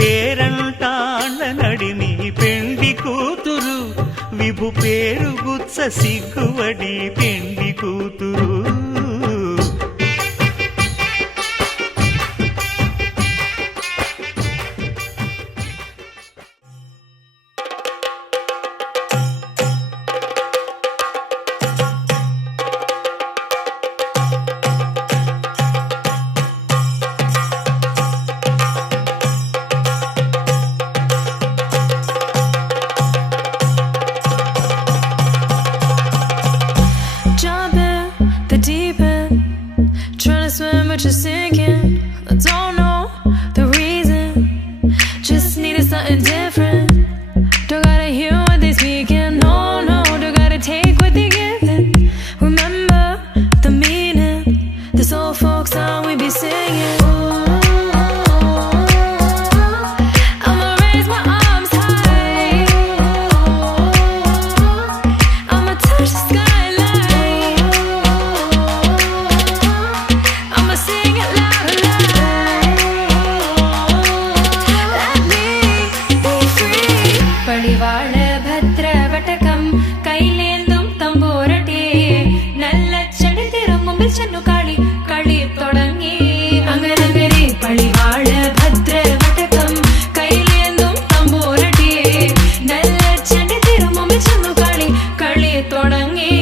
పేరంటాండ్ల నడిమి పెండి కూతురు విభు పేరు గుత్స సిగ్గువడి పెండి కూతురు But you're sinking, I don't know the reason. Just needed something different. Don't gotta hear what they speaking, no, no. Don't gotta take what they giving. Remember the meaning. This old folk song we be singing. I'ma raise my arms high. I'ma touch the skyline. I'ma sing it loud and loud. Let me be free. Padivaal bhadra vatakam kailendum tamborati nalla chadi thirumumbil channu kali kali thodangi anganagari padivaal bhadra vatakam kailendum tamborati nalla chadi thirumumbil channu kali kali thodangi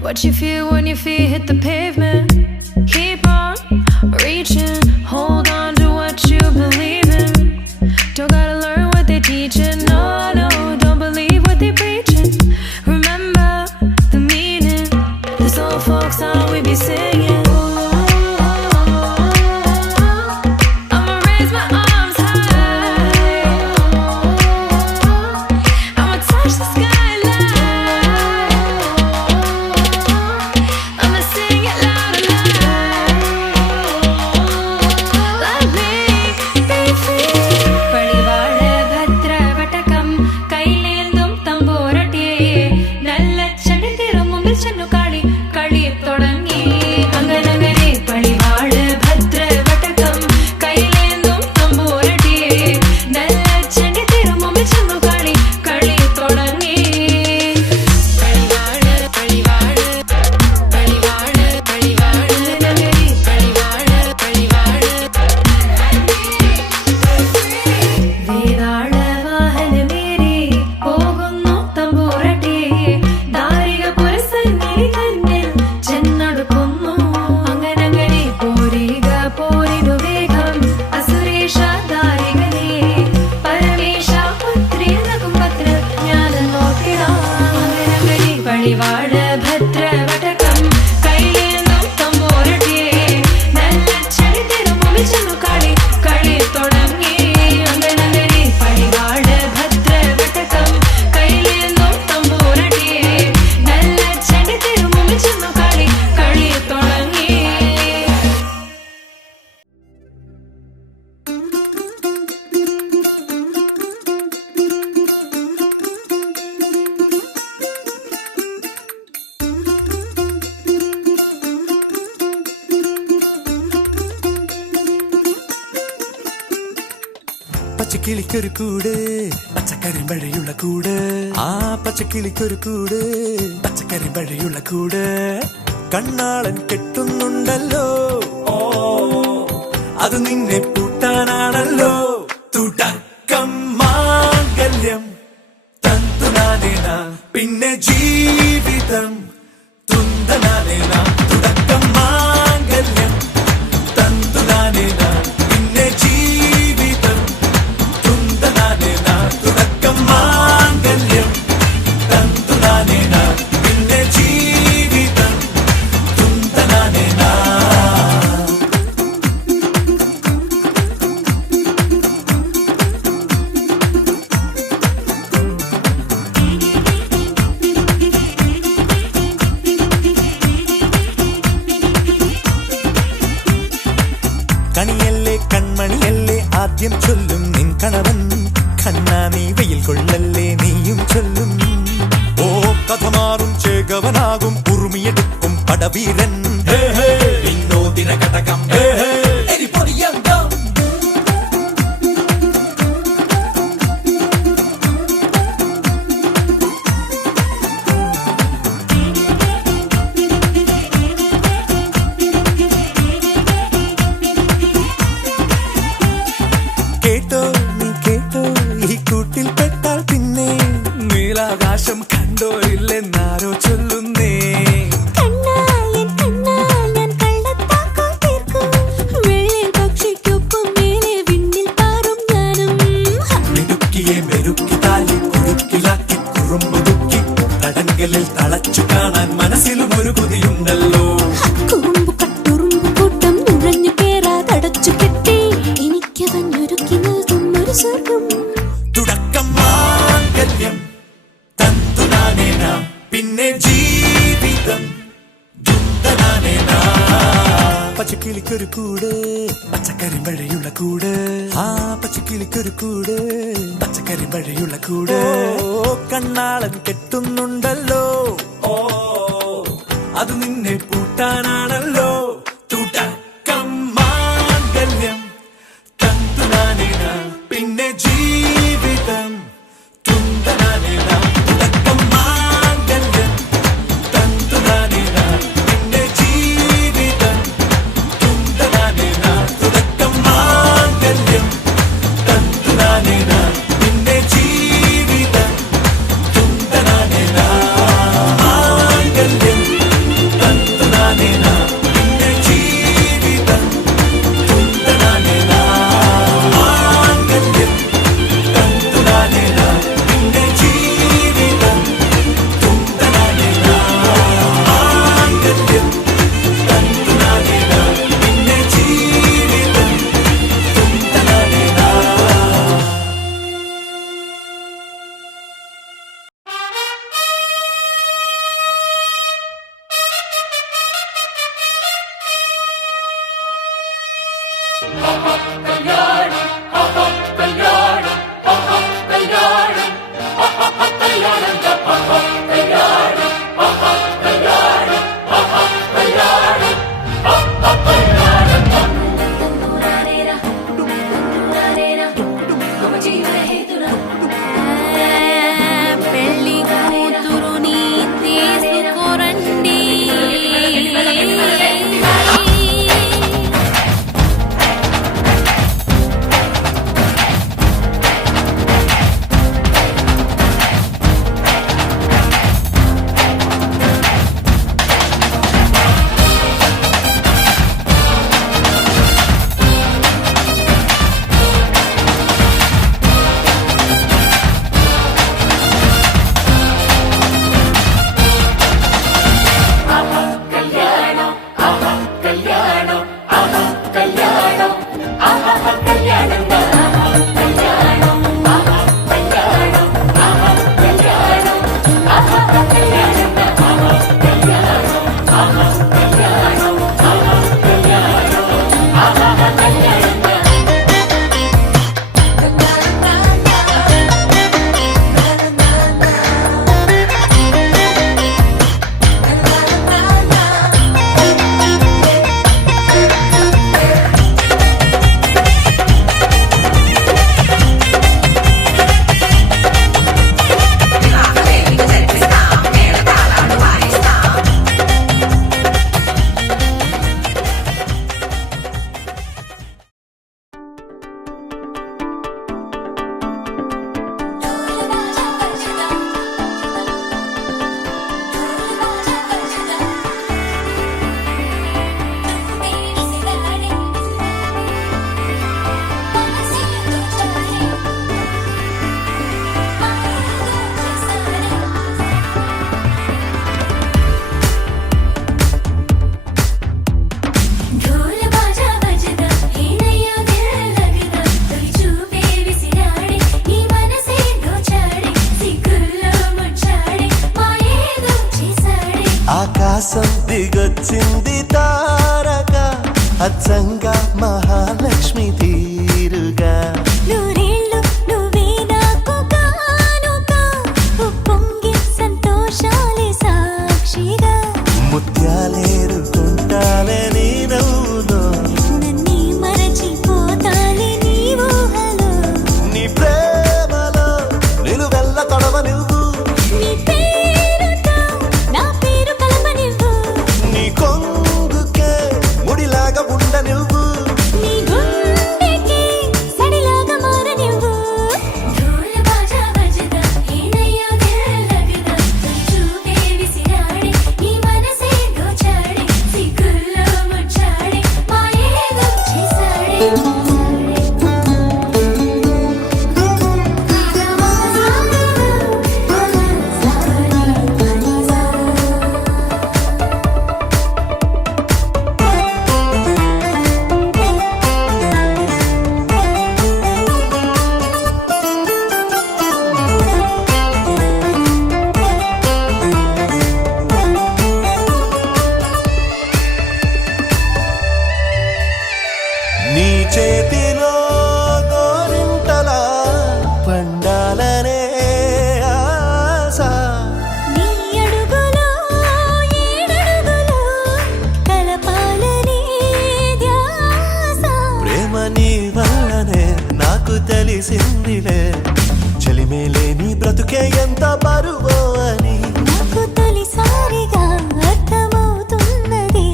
What you feel when your feet hit the pavement. Keep on reaching, hold on to what you believe in. Don't gotta learn what they teaching, no, no. Don't believe what they preaching. Remember the meaning. This old folk song we be singing. I'ma raise my arms high. I'ma touch the skyline. I'ma sing it loud and loud. Let me be free. Padivaal bhadra vatakam kailendum tamborati nalla chadi thirumumbil channu kali kali thodangi anganagari padivaal bhadra vatakam kailendum tamborati nalla chadi thirumumbil channu kali kali thodangi വേതാള വാഹനമേറി പോകുന്നു തമ്പൂരട്ടി ദാരിക പുരസന്നിധി തന്നിൽ ചെന്നടുക്കുന്നു അങ്ങനങ്ങനെ പോരിക പോരിനു വേഗം അസുരേഷ ദാരികനെ പരമേശ പുത്രിയനകും പത്ര ജ്ഞാന നോക്കിടാം അങ്ങനങ്ങനെ പടിവാള ഭദ്ര വടകം കൈലേന്തും തമ്പൂരട്ടി നല്ല ചടി തിരുമുമ്പിൽ ചെന്നു കളി കളി തുടങ്ങി അങ്ങനങ്ങനെ പടിവാള ഭദ്ര വടകം കൈലേന്തും തമ്പൂരട്ടി നല്ല ചടി തിരുമുമ്പിൽ ചെന്നു കളി കളി തുടങ്ങി പച്ചക്കിളിക്കൊരു കൂട് പച്ചക്കരിമ്പഴയുള്ള കൂട് ആ പച്ചക്കിളിക്കൊരു കൂട് പച്ചക്കരിമ്പഴയുള്ള കൂട് കണ്ണാളൻ കെട്ടുന്നുണ്ടല്ലോ ഓ അത് നിന്നെ പൂട്ടാനാണല്ലോ തുടക്കം മാംഗല്യം തന്തുനാനേന പിന്നെ ജീവിതം തുന്തനാനേന തുടക്കം മാംഗല്യം തന്തുനാനേന പിന്നെ ജീവിതം പുലകവനാകും ഉറുമിയെടുക്കും പടവീരൻ വിനോദിന കടകം എരിപൊടിയങ്കം കേട്ടോ നീ കേട്ടോ ഈ കൂട്ടിൽ പെട്ടാൽ പിന്നെ നീലാകാശം കണ്ടോരില്ലെന്നാരോ ചൊല്ലുന്നേ മെരുക്കിയെ മെരുക്കി താലി കുരുക്കിലാക്കി കുറുമ്പുതുക്കി തടങ്കലിൽ തളച്ചു കാണാൻ മനസ്സിലും ഒരു കൊതിയുണ്ടല്ലോ തുടക്കം മാംഗല്യം തന്തുനാനേന പിന്നെ ജീവിതം ദുന്തനാനേന പച്ചക്കിളിക്കൊരു കൂട് പച്ചക്കറി മഴയുള്ള കൂട് ആ പച്ചക്കിളിക്കൊരു കൂട് പച്ചക്കറി മഴയുള്ള കൂട് കണ്ണാളൻ കെട്ടുന്നുണ്ടല്ലോ ഓ അത് നിന്നെ പൂട്ടാനാണല്ലോ തുടക്കം മാംഗല്യം തന്തുനാനേന പിന്നെ ജീവിതം തുന്തനാനേന തുടക്കം മാംഗല്യം തന്തുനാനേന പിന്നെ ജീവിതം തുന്തനാനേന തുടക്കം മാംഗല്യം തന്തുനാനേന പിന്നെ ജീവിതം തുന്തനാനേന മാംഗല്യം തന്തുനാനേന പിന്നെ ജീവിതം തുന്തനാനേന മാംഗല്യം തന്തുനാനേന പിന്നെ ജീവിതം തുന്തനാനേന മാംഗല്യം തന്തുനാനേന പിന്നെ ജീവിതം തുന്തനാനേന పెళ్లి కూతురుని తీసుకురండి. ఆకాశం దిగొచ్చింది తారక అచ్చంగా మహాలక్ష్మి తీరుగా నూరేళ్ళు నువ్వే నాకు కానుక ఉప్పొంగి సంతోషాలే సాక్షి నీ చేతిలో గోరింటలా పండాలనే ఆశ నీ అడుగులో ఏడడుగులో కలపాలనే ధ్యాస ప్రేమ నీ వల్లనే నాకు తెలిసిందిలే చెలిమేలే నీ బ్రతుకే ఎంత బరువో అని నాకు తొలిసారిగా అర్థమవుతున్నది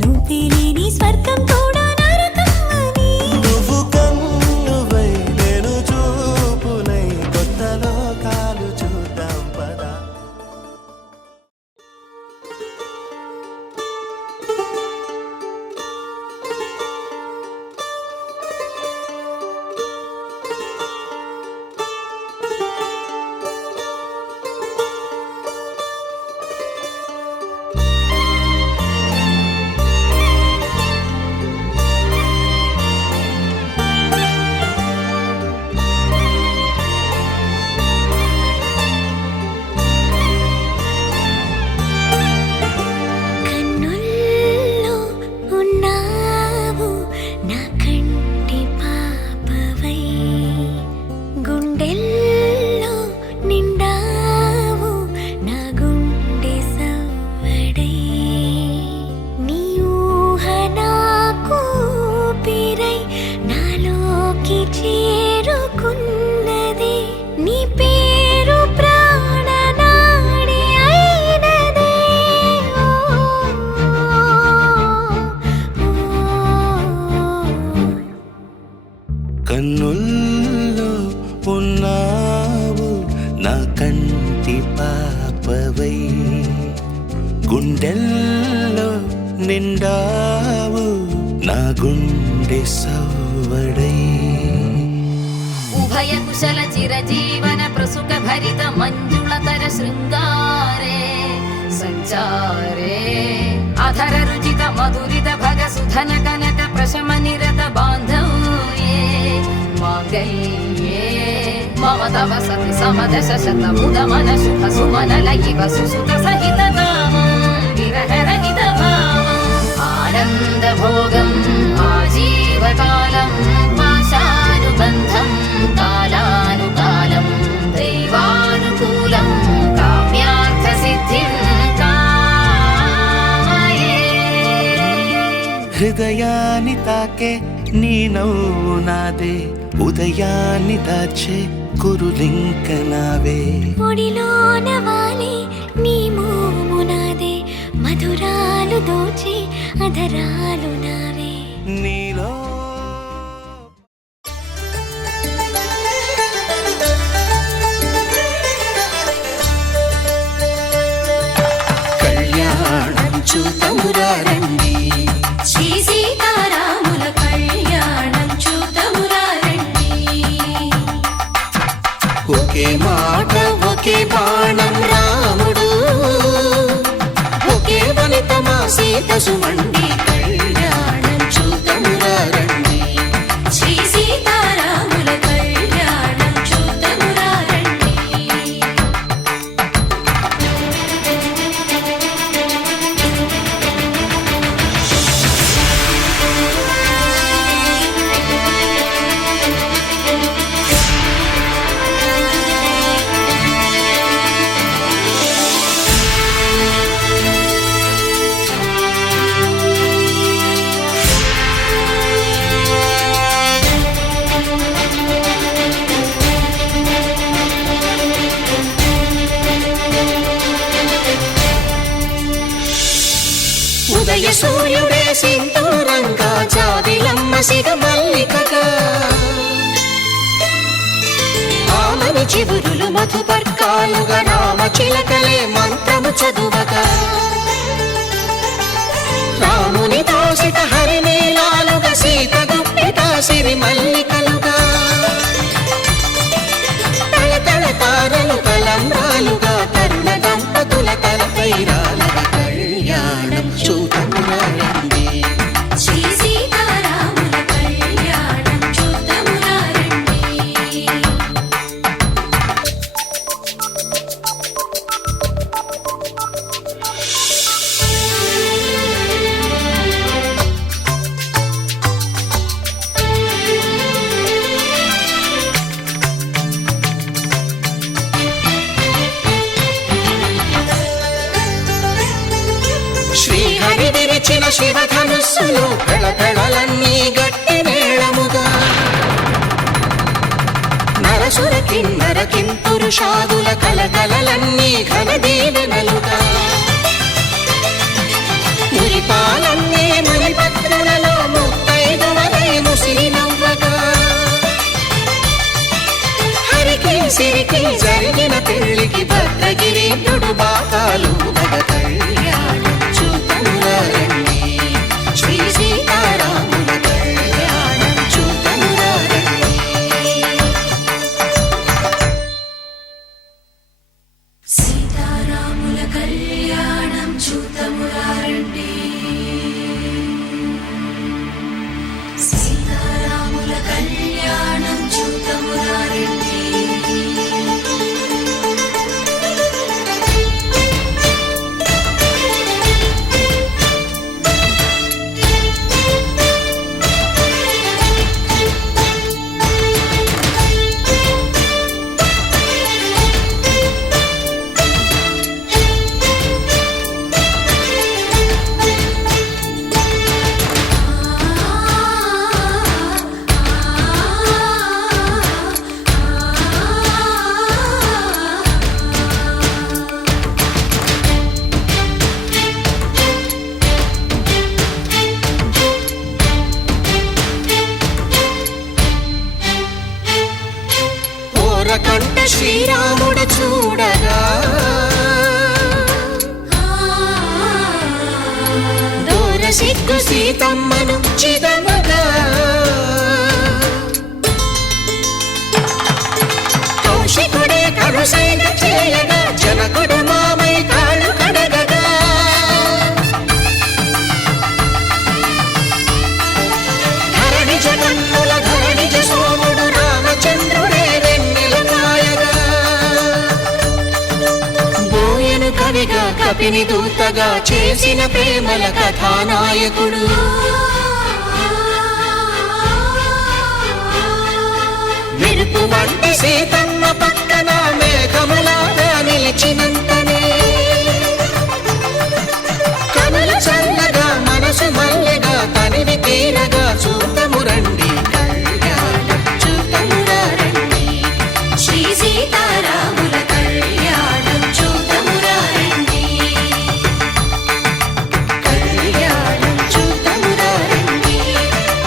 నువ్వు తెలియని స్వర్గం కూడా నరకమని నువ్వు కన్నువై నేను చూపునై కొత్త లోకాలు చూద్దాం పదా కన్నుల్లో ఉన్నావు నా కంటి పాపవై గుండెల్లో నిండావు నా గుండె సవ్వడై నీ ఊహ నాకు ఊపిరై నాలోకి చేరుకున్నది నీ పేరు ప్రాణనాడి అయినదే కన్నుల్లో ఉన్నావు నా కంటి పాపవై గుండెల్లో నిండావు నా గుండె సవ్వడై ఉభయ కుశల చిరజీవన ప్రసుక భరిత మంజుళతర శృంగారే సంచారే అధర రుచిత మధురిత భగ సుధన కనక ప్రశమ నిరత బాంధవ్యే మాంగళ్యే మమ తవ సతి సమదశ శతముద మన శుభ సుమనల ఇవ సుసుత సహిత కామం విరహరహిత భావం ఆనంద భోగం ఆజీవకాలం పాశానుబంధం కాలానుకాలం దైవానుకూలం కామ్యార్థ సిద్ధిం కామయే హృదయాన్ని తాకే నీ నవ్వు నాదే ఉదయాన్ని దాచే కురులింక నావే ఒడిలోన వాలి నీ మోము నాదే మధురాలు దోచి అధరాలు నావే నీలో కళ్యాణం చూతమురా రండి శ్రీ సీతారాముల కళ్యాణం చూతమురా రండి ఒకే మాట ఒకే బాణం రాముడు ఒకే వనిత మా సీత సుమండి కళ్యాణం చూతమురా రండి శ్రీ సీతారాముల కళ్యాణం చూతమురా రండి ఉదయ సూర్యుడే సింధూరంగా జాబిలమ్మ సిగ మల్లికగా ఆమని చివురులు మధుపర్కాలుగా రామ చిలకలే మంత్రము చదువగా రాముని దోసిట హరినీలాలుగా సీత గుప్పిట సిరి మల్లికలుగా తళతళ తారలు తలంబ్రాలుగా తరుణ దంపతుల తలపై రాలగా కళ్యాణం చూతమురారండి శ్రీ సీతారాముల కళ్యాణం చూద్దామురారండి. శ్రీహరి విరిచిన శివధనుస్సులు పెళపెళలన్నీ గట్టి మేళముగా నరసుర కిన్నర కింపురుషాదుల కలకలలన్నీ ఘన దీవెనలుగా మురిపాలన్నీ మునిపత్రులలో ముత్తైదువలై ముసిరి నవ్వగా హరికి సిరికి జరిగిన పెళ్లికి భద్రగిరీంద్రుడు బాకాలు కళ్యాణం చూతమురారండి శ్రీ సీతారాముల కళ్యాణం చూతమురారండి సీతారాముల కళ్యాణం చూద్దామురారండి. సీతారాముల కళ్యాణం చూద్దామురారండి. ఓరకంట శ్రీరాముడు చూడగా దూర సిగ్గు సీతమ్మను చిదమగా కౌశికుడే కరుసైన చేయగా జనకుడు మామై కాళ్ళు కడగగా ధరణి జగన్నుల ధరణిజ సోముడు రామచంద్రుడే వెన్నెల కాయగా బోయను కవిగా కపిని దూతగా చేసిన ప్రేమల కథానాయకుడు మెరుపు వంటి సీతమ్మ పక్కన మేఘములాగా నిలిచినంతనే కనులు చల్లగా మనసు మల్లెగా తనివి తీరగా చూతమురండి కళ్యాణం చూతమురారండి శ్రీ సీతారాముల కళ్యాణం చూద్దామురారండి. కళ్యాణం చూతమురారండి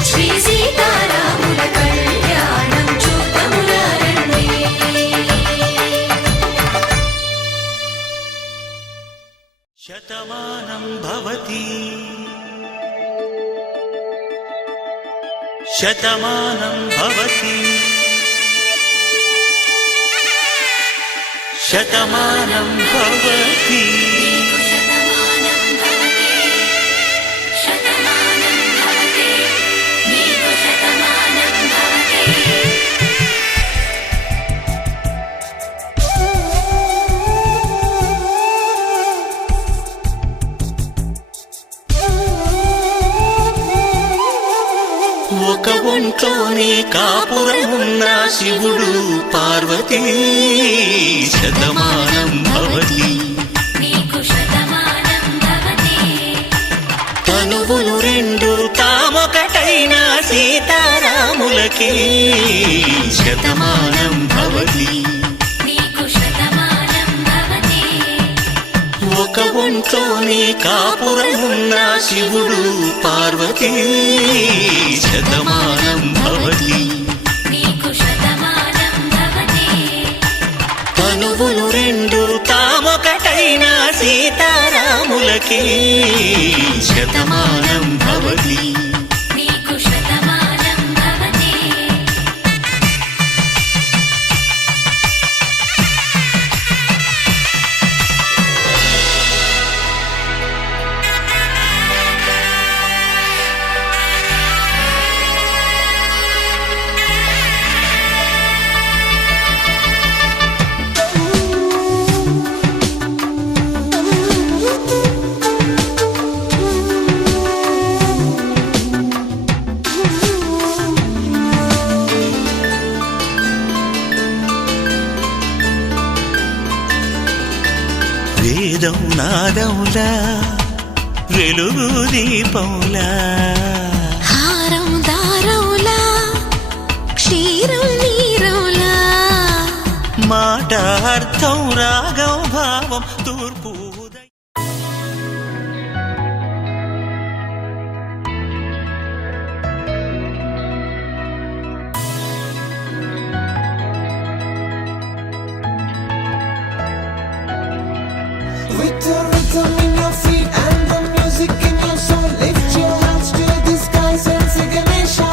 శ్రీ సీతారాముల కళ్యాణం చూద్దామురారండి. శతమానం భవతి శతమానం భవతి శతమానం భవతి శతమానం భవతి శతమానం భవతి నీకు శతమానం భవతి. ఒక ఒంట్లోనే కాపురమున్న శివుడు పార్వతీ శతమానం భవతి నీకు శతమానం భవతి. తనువులు రెండు తామొకటైన సీతారాములకి శతమానం భవతి నీకు శతమానం భవతి. ఒక ఒంట్లోనే కాపురమున్న శివుడు పార్వతీ శతమానం భవతి నీకు శతమానం భవతి. తనువులు రెండు తామొకటైన సీతారాములకి శతమానం భవతి నీకు శతమానం భవతి. వేదం నాదములా వెలుగు దీపములా హారం దారవులా క్షీరం నీరవులా మాట అర్థం రాగం భావం తూర్పు ఉదయం. With the rhythm in your feet and the music in your soul, lift your hands to the skies and say Ganesha.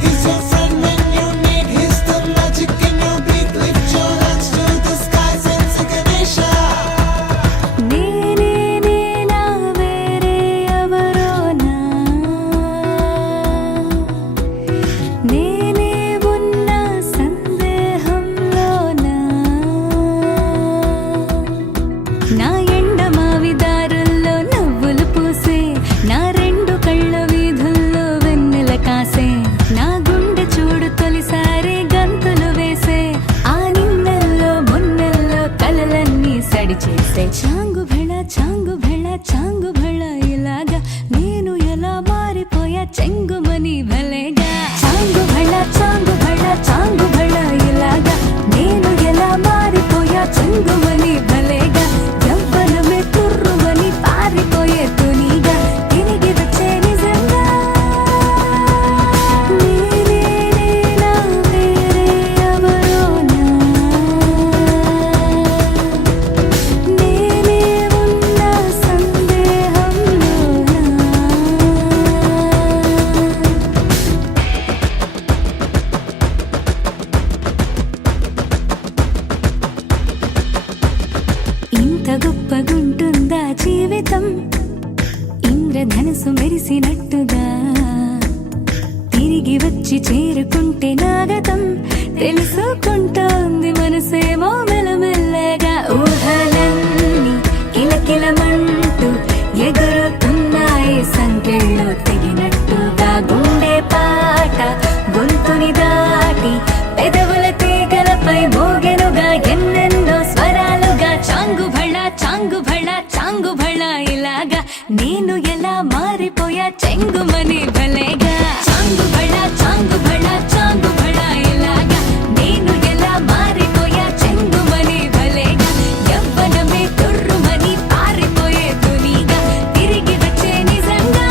He's your friend when you need, he's the magic in your beat. Lift your hands to the skies and say Ganesha. నేనే నేనా వేరే ఎవరోనా నేనే ఉన్న సందేహంలోనా నా ఎండమావి దారుల్లో నవ్వులు పూసే నా రెండు కళ్ళ వీధుల్లో వెన్నెల కాసే నా గుండె చూడు తొలిసారి గంతులు వేసే ఆ నిన్నెల్లో మొన్నెల్లో కలలన్నీ సడి చేసే చాంగు భళ చాంగు భళ ఇలాగా నేను ఎలా మారిపోయా చెంగుమని భలేగా చాంగు భళ ఇలాగా నేను ఎలా మారిపోయా చెంగుమని భలేగా యవ్వనమే తుర్రుమని పారిపోయే తునిగా తిరిగి వచ్చే నిజంగా నేనే నేనా వేరే ఎవరోనా నేనే ఉన్న సందేహంలోనా ఇంత గొప్పగుంటుందా జీవితం ఇంద్రధనుసు మెరిసినట్టుగా తిరిగి వచ్చి చేరుకుంటే నాగతం తెలుసుకుంటోంది మనసేమో మెల్లమెల్లగా ఊహలన్నీ కిలకిలమంటూ ఎగురుతున్నాయి సంఖ్యల్లో తెగినట్టుగా గుండె పాట గొంతుని దాటి పెదవుల తీగలపై మోగెనుగా ఎన్నెన్నో స్వరాలుగా చాంగు భళ ఇలాగా నేను ఎలా మారిపోయా చెంగుమని భలేగా చాంగు భళ ఇలాగా నేను ఎలా మారిపోయా చెంగుమని భలేగా యవ్వనమే తుర్రుమని పారిపోయే తునిగా తిరిగి వచ్చే నిజంగా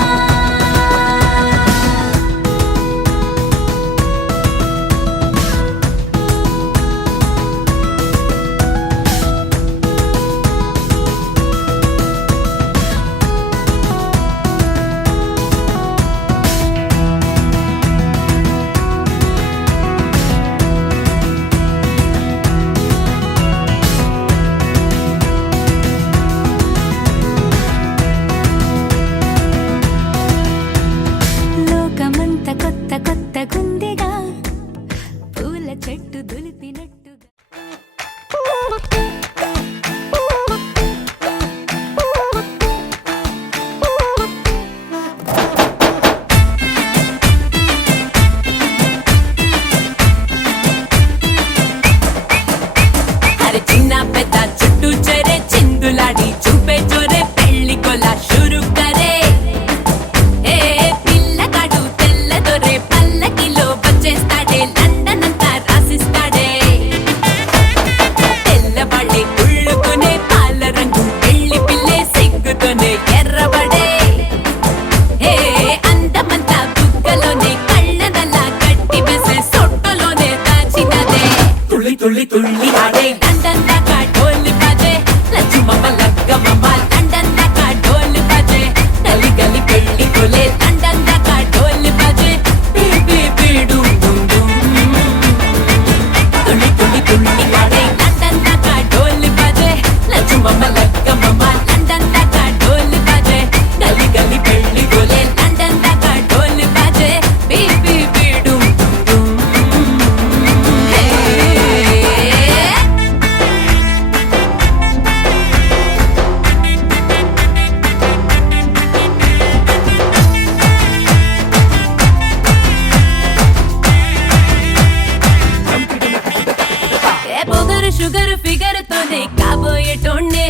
ఫిగర్ తోనే కాబోయేటోండే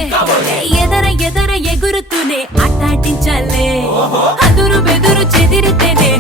ఎదర ఎగురుతూనే ఆటాటించాలే అదురు బెదురు చెదిరితేనే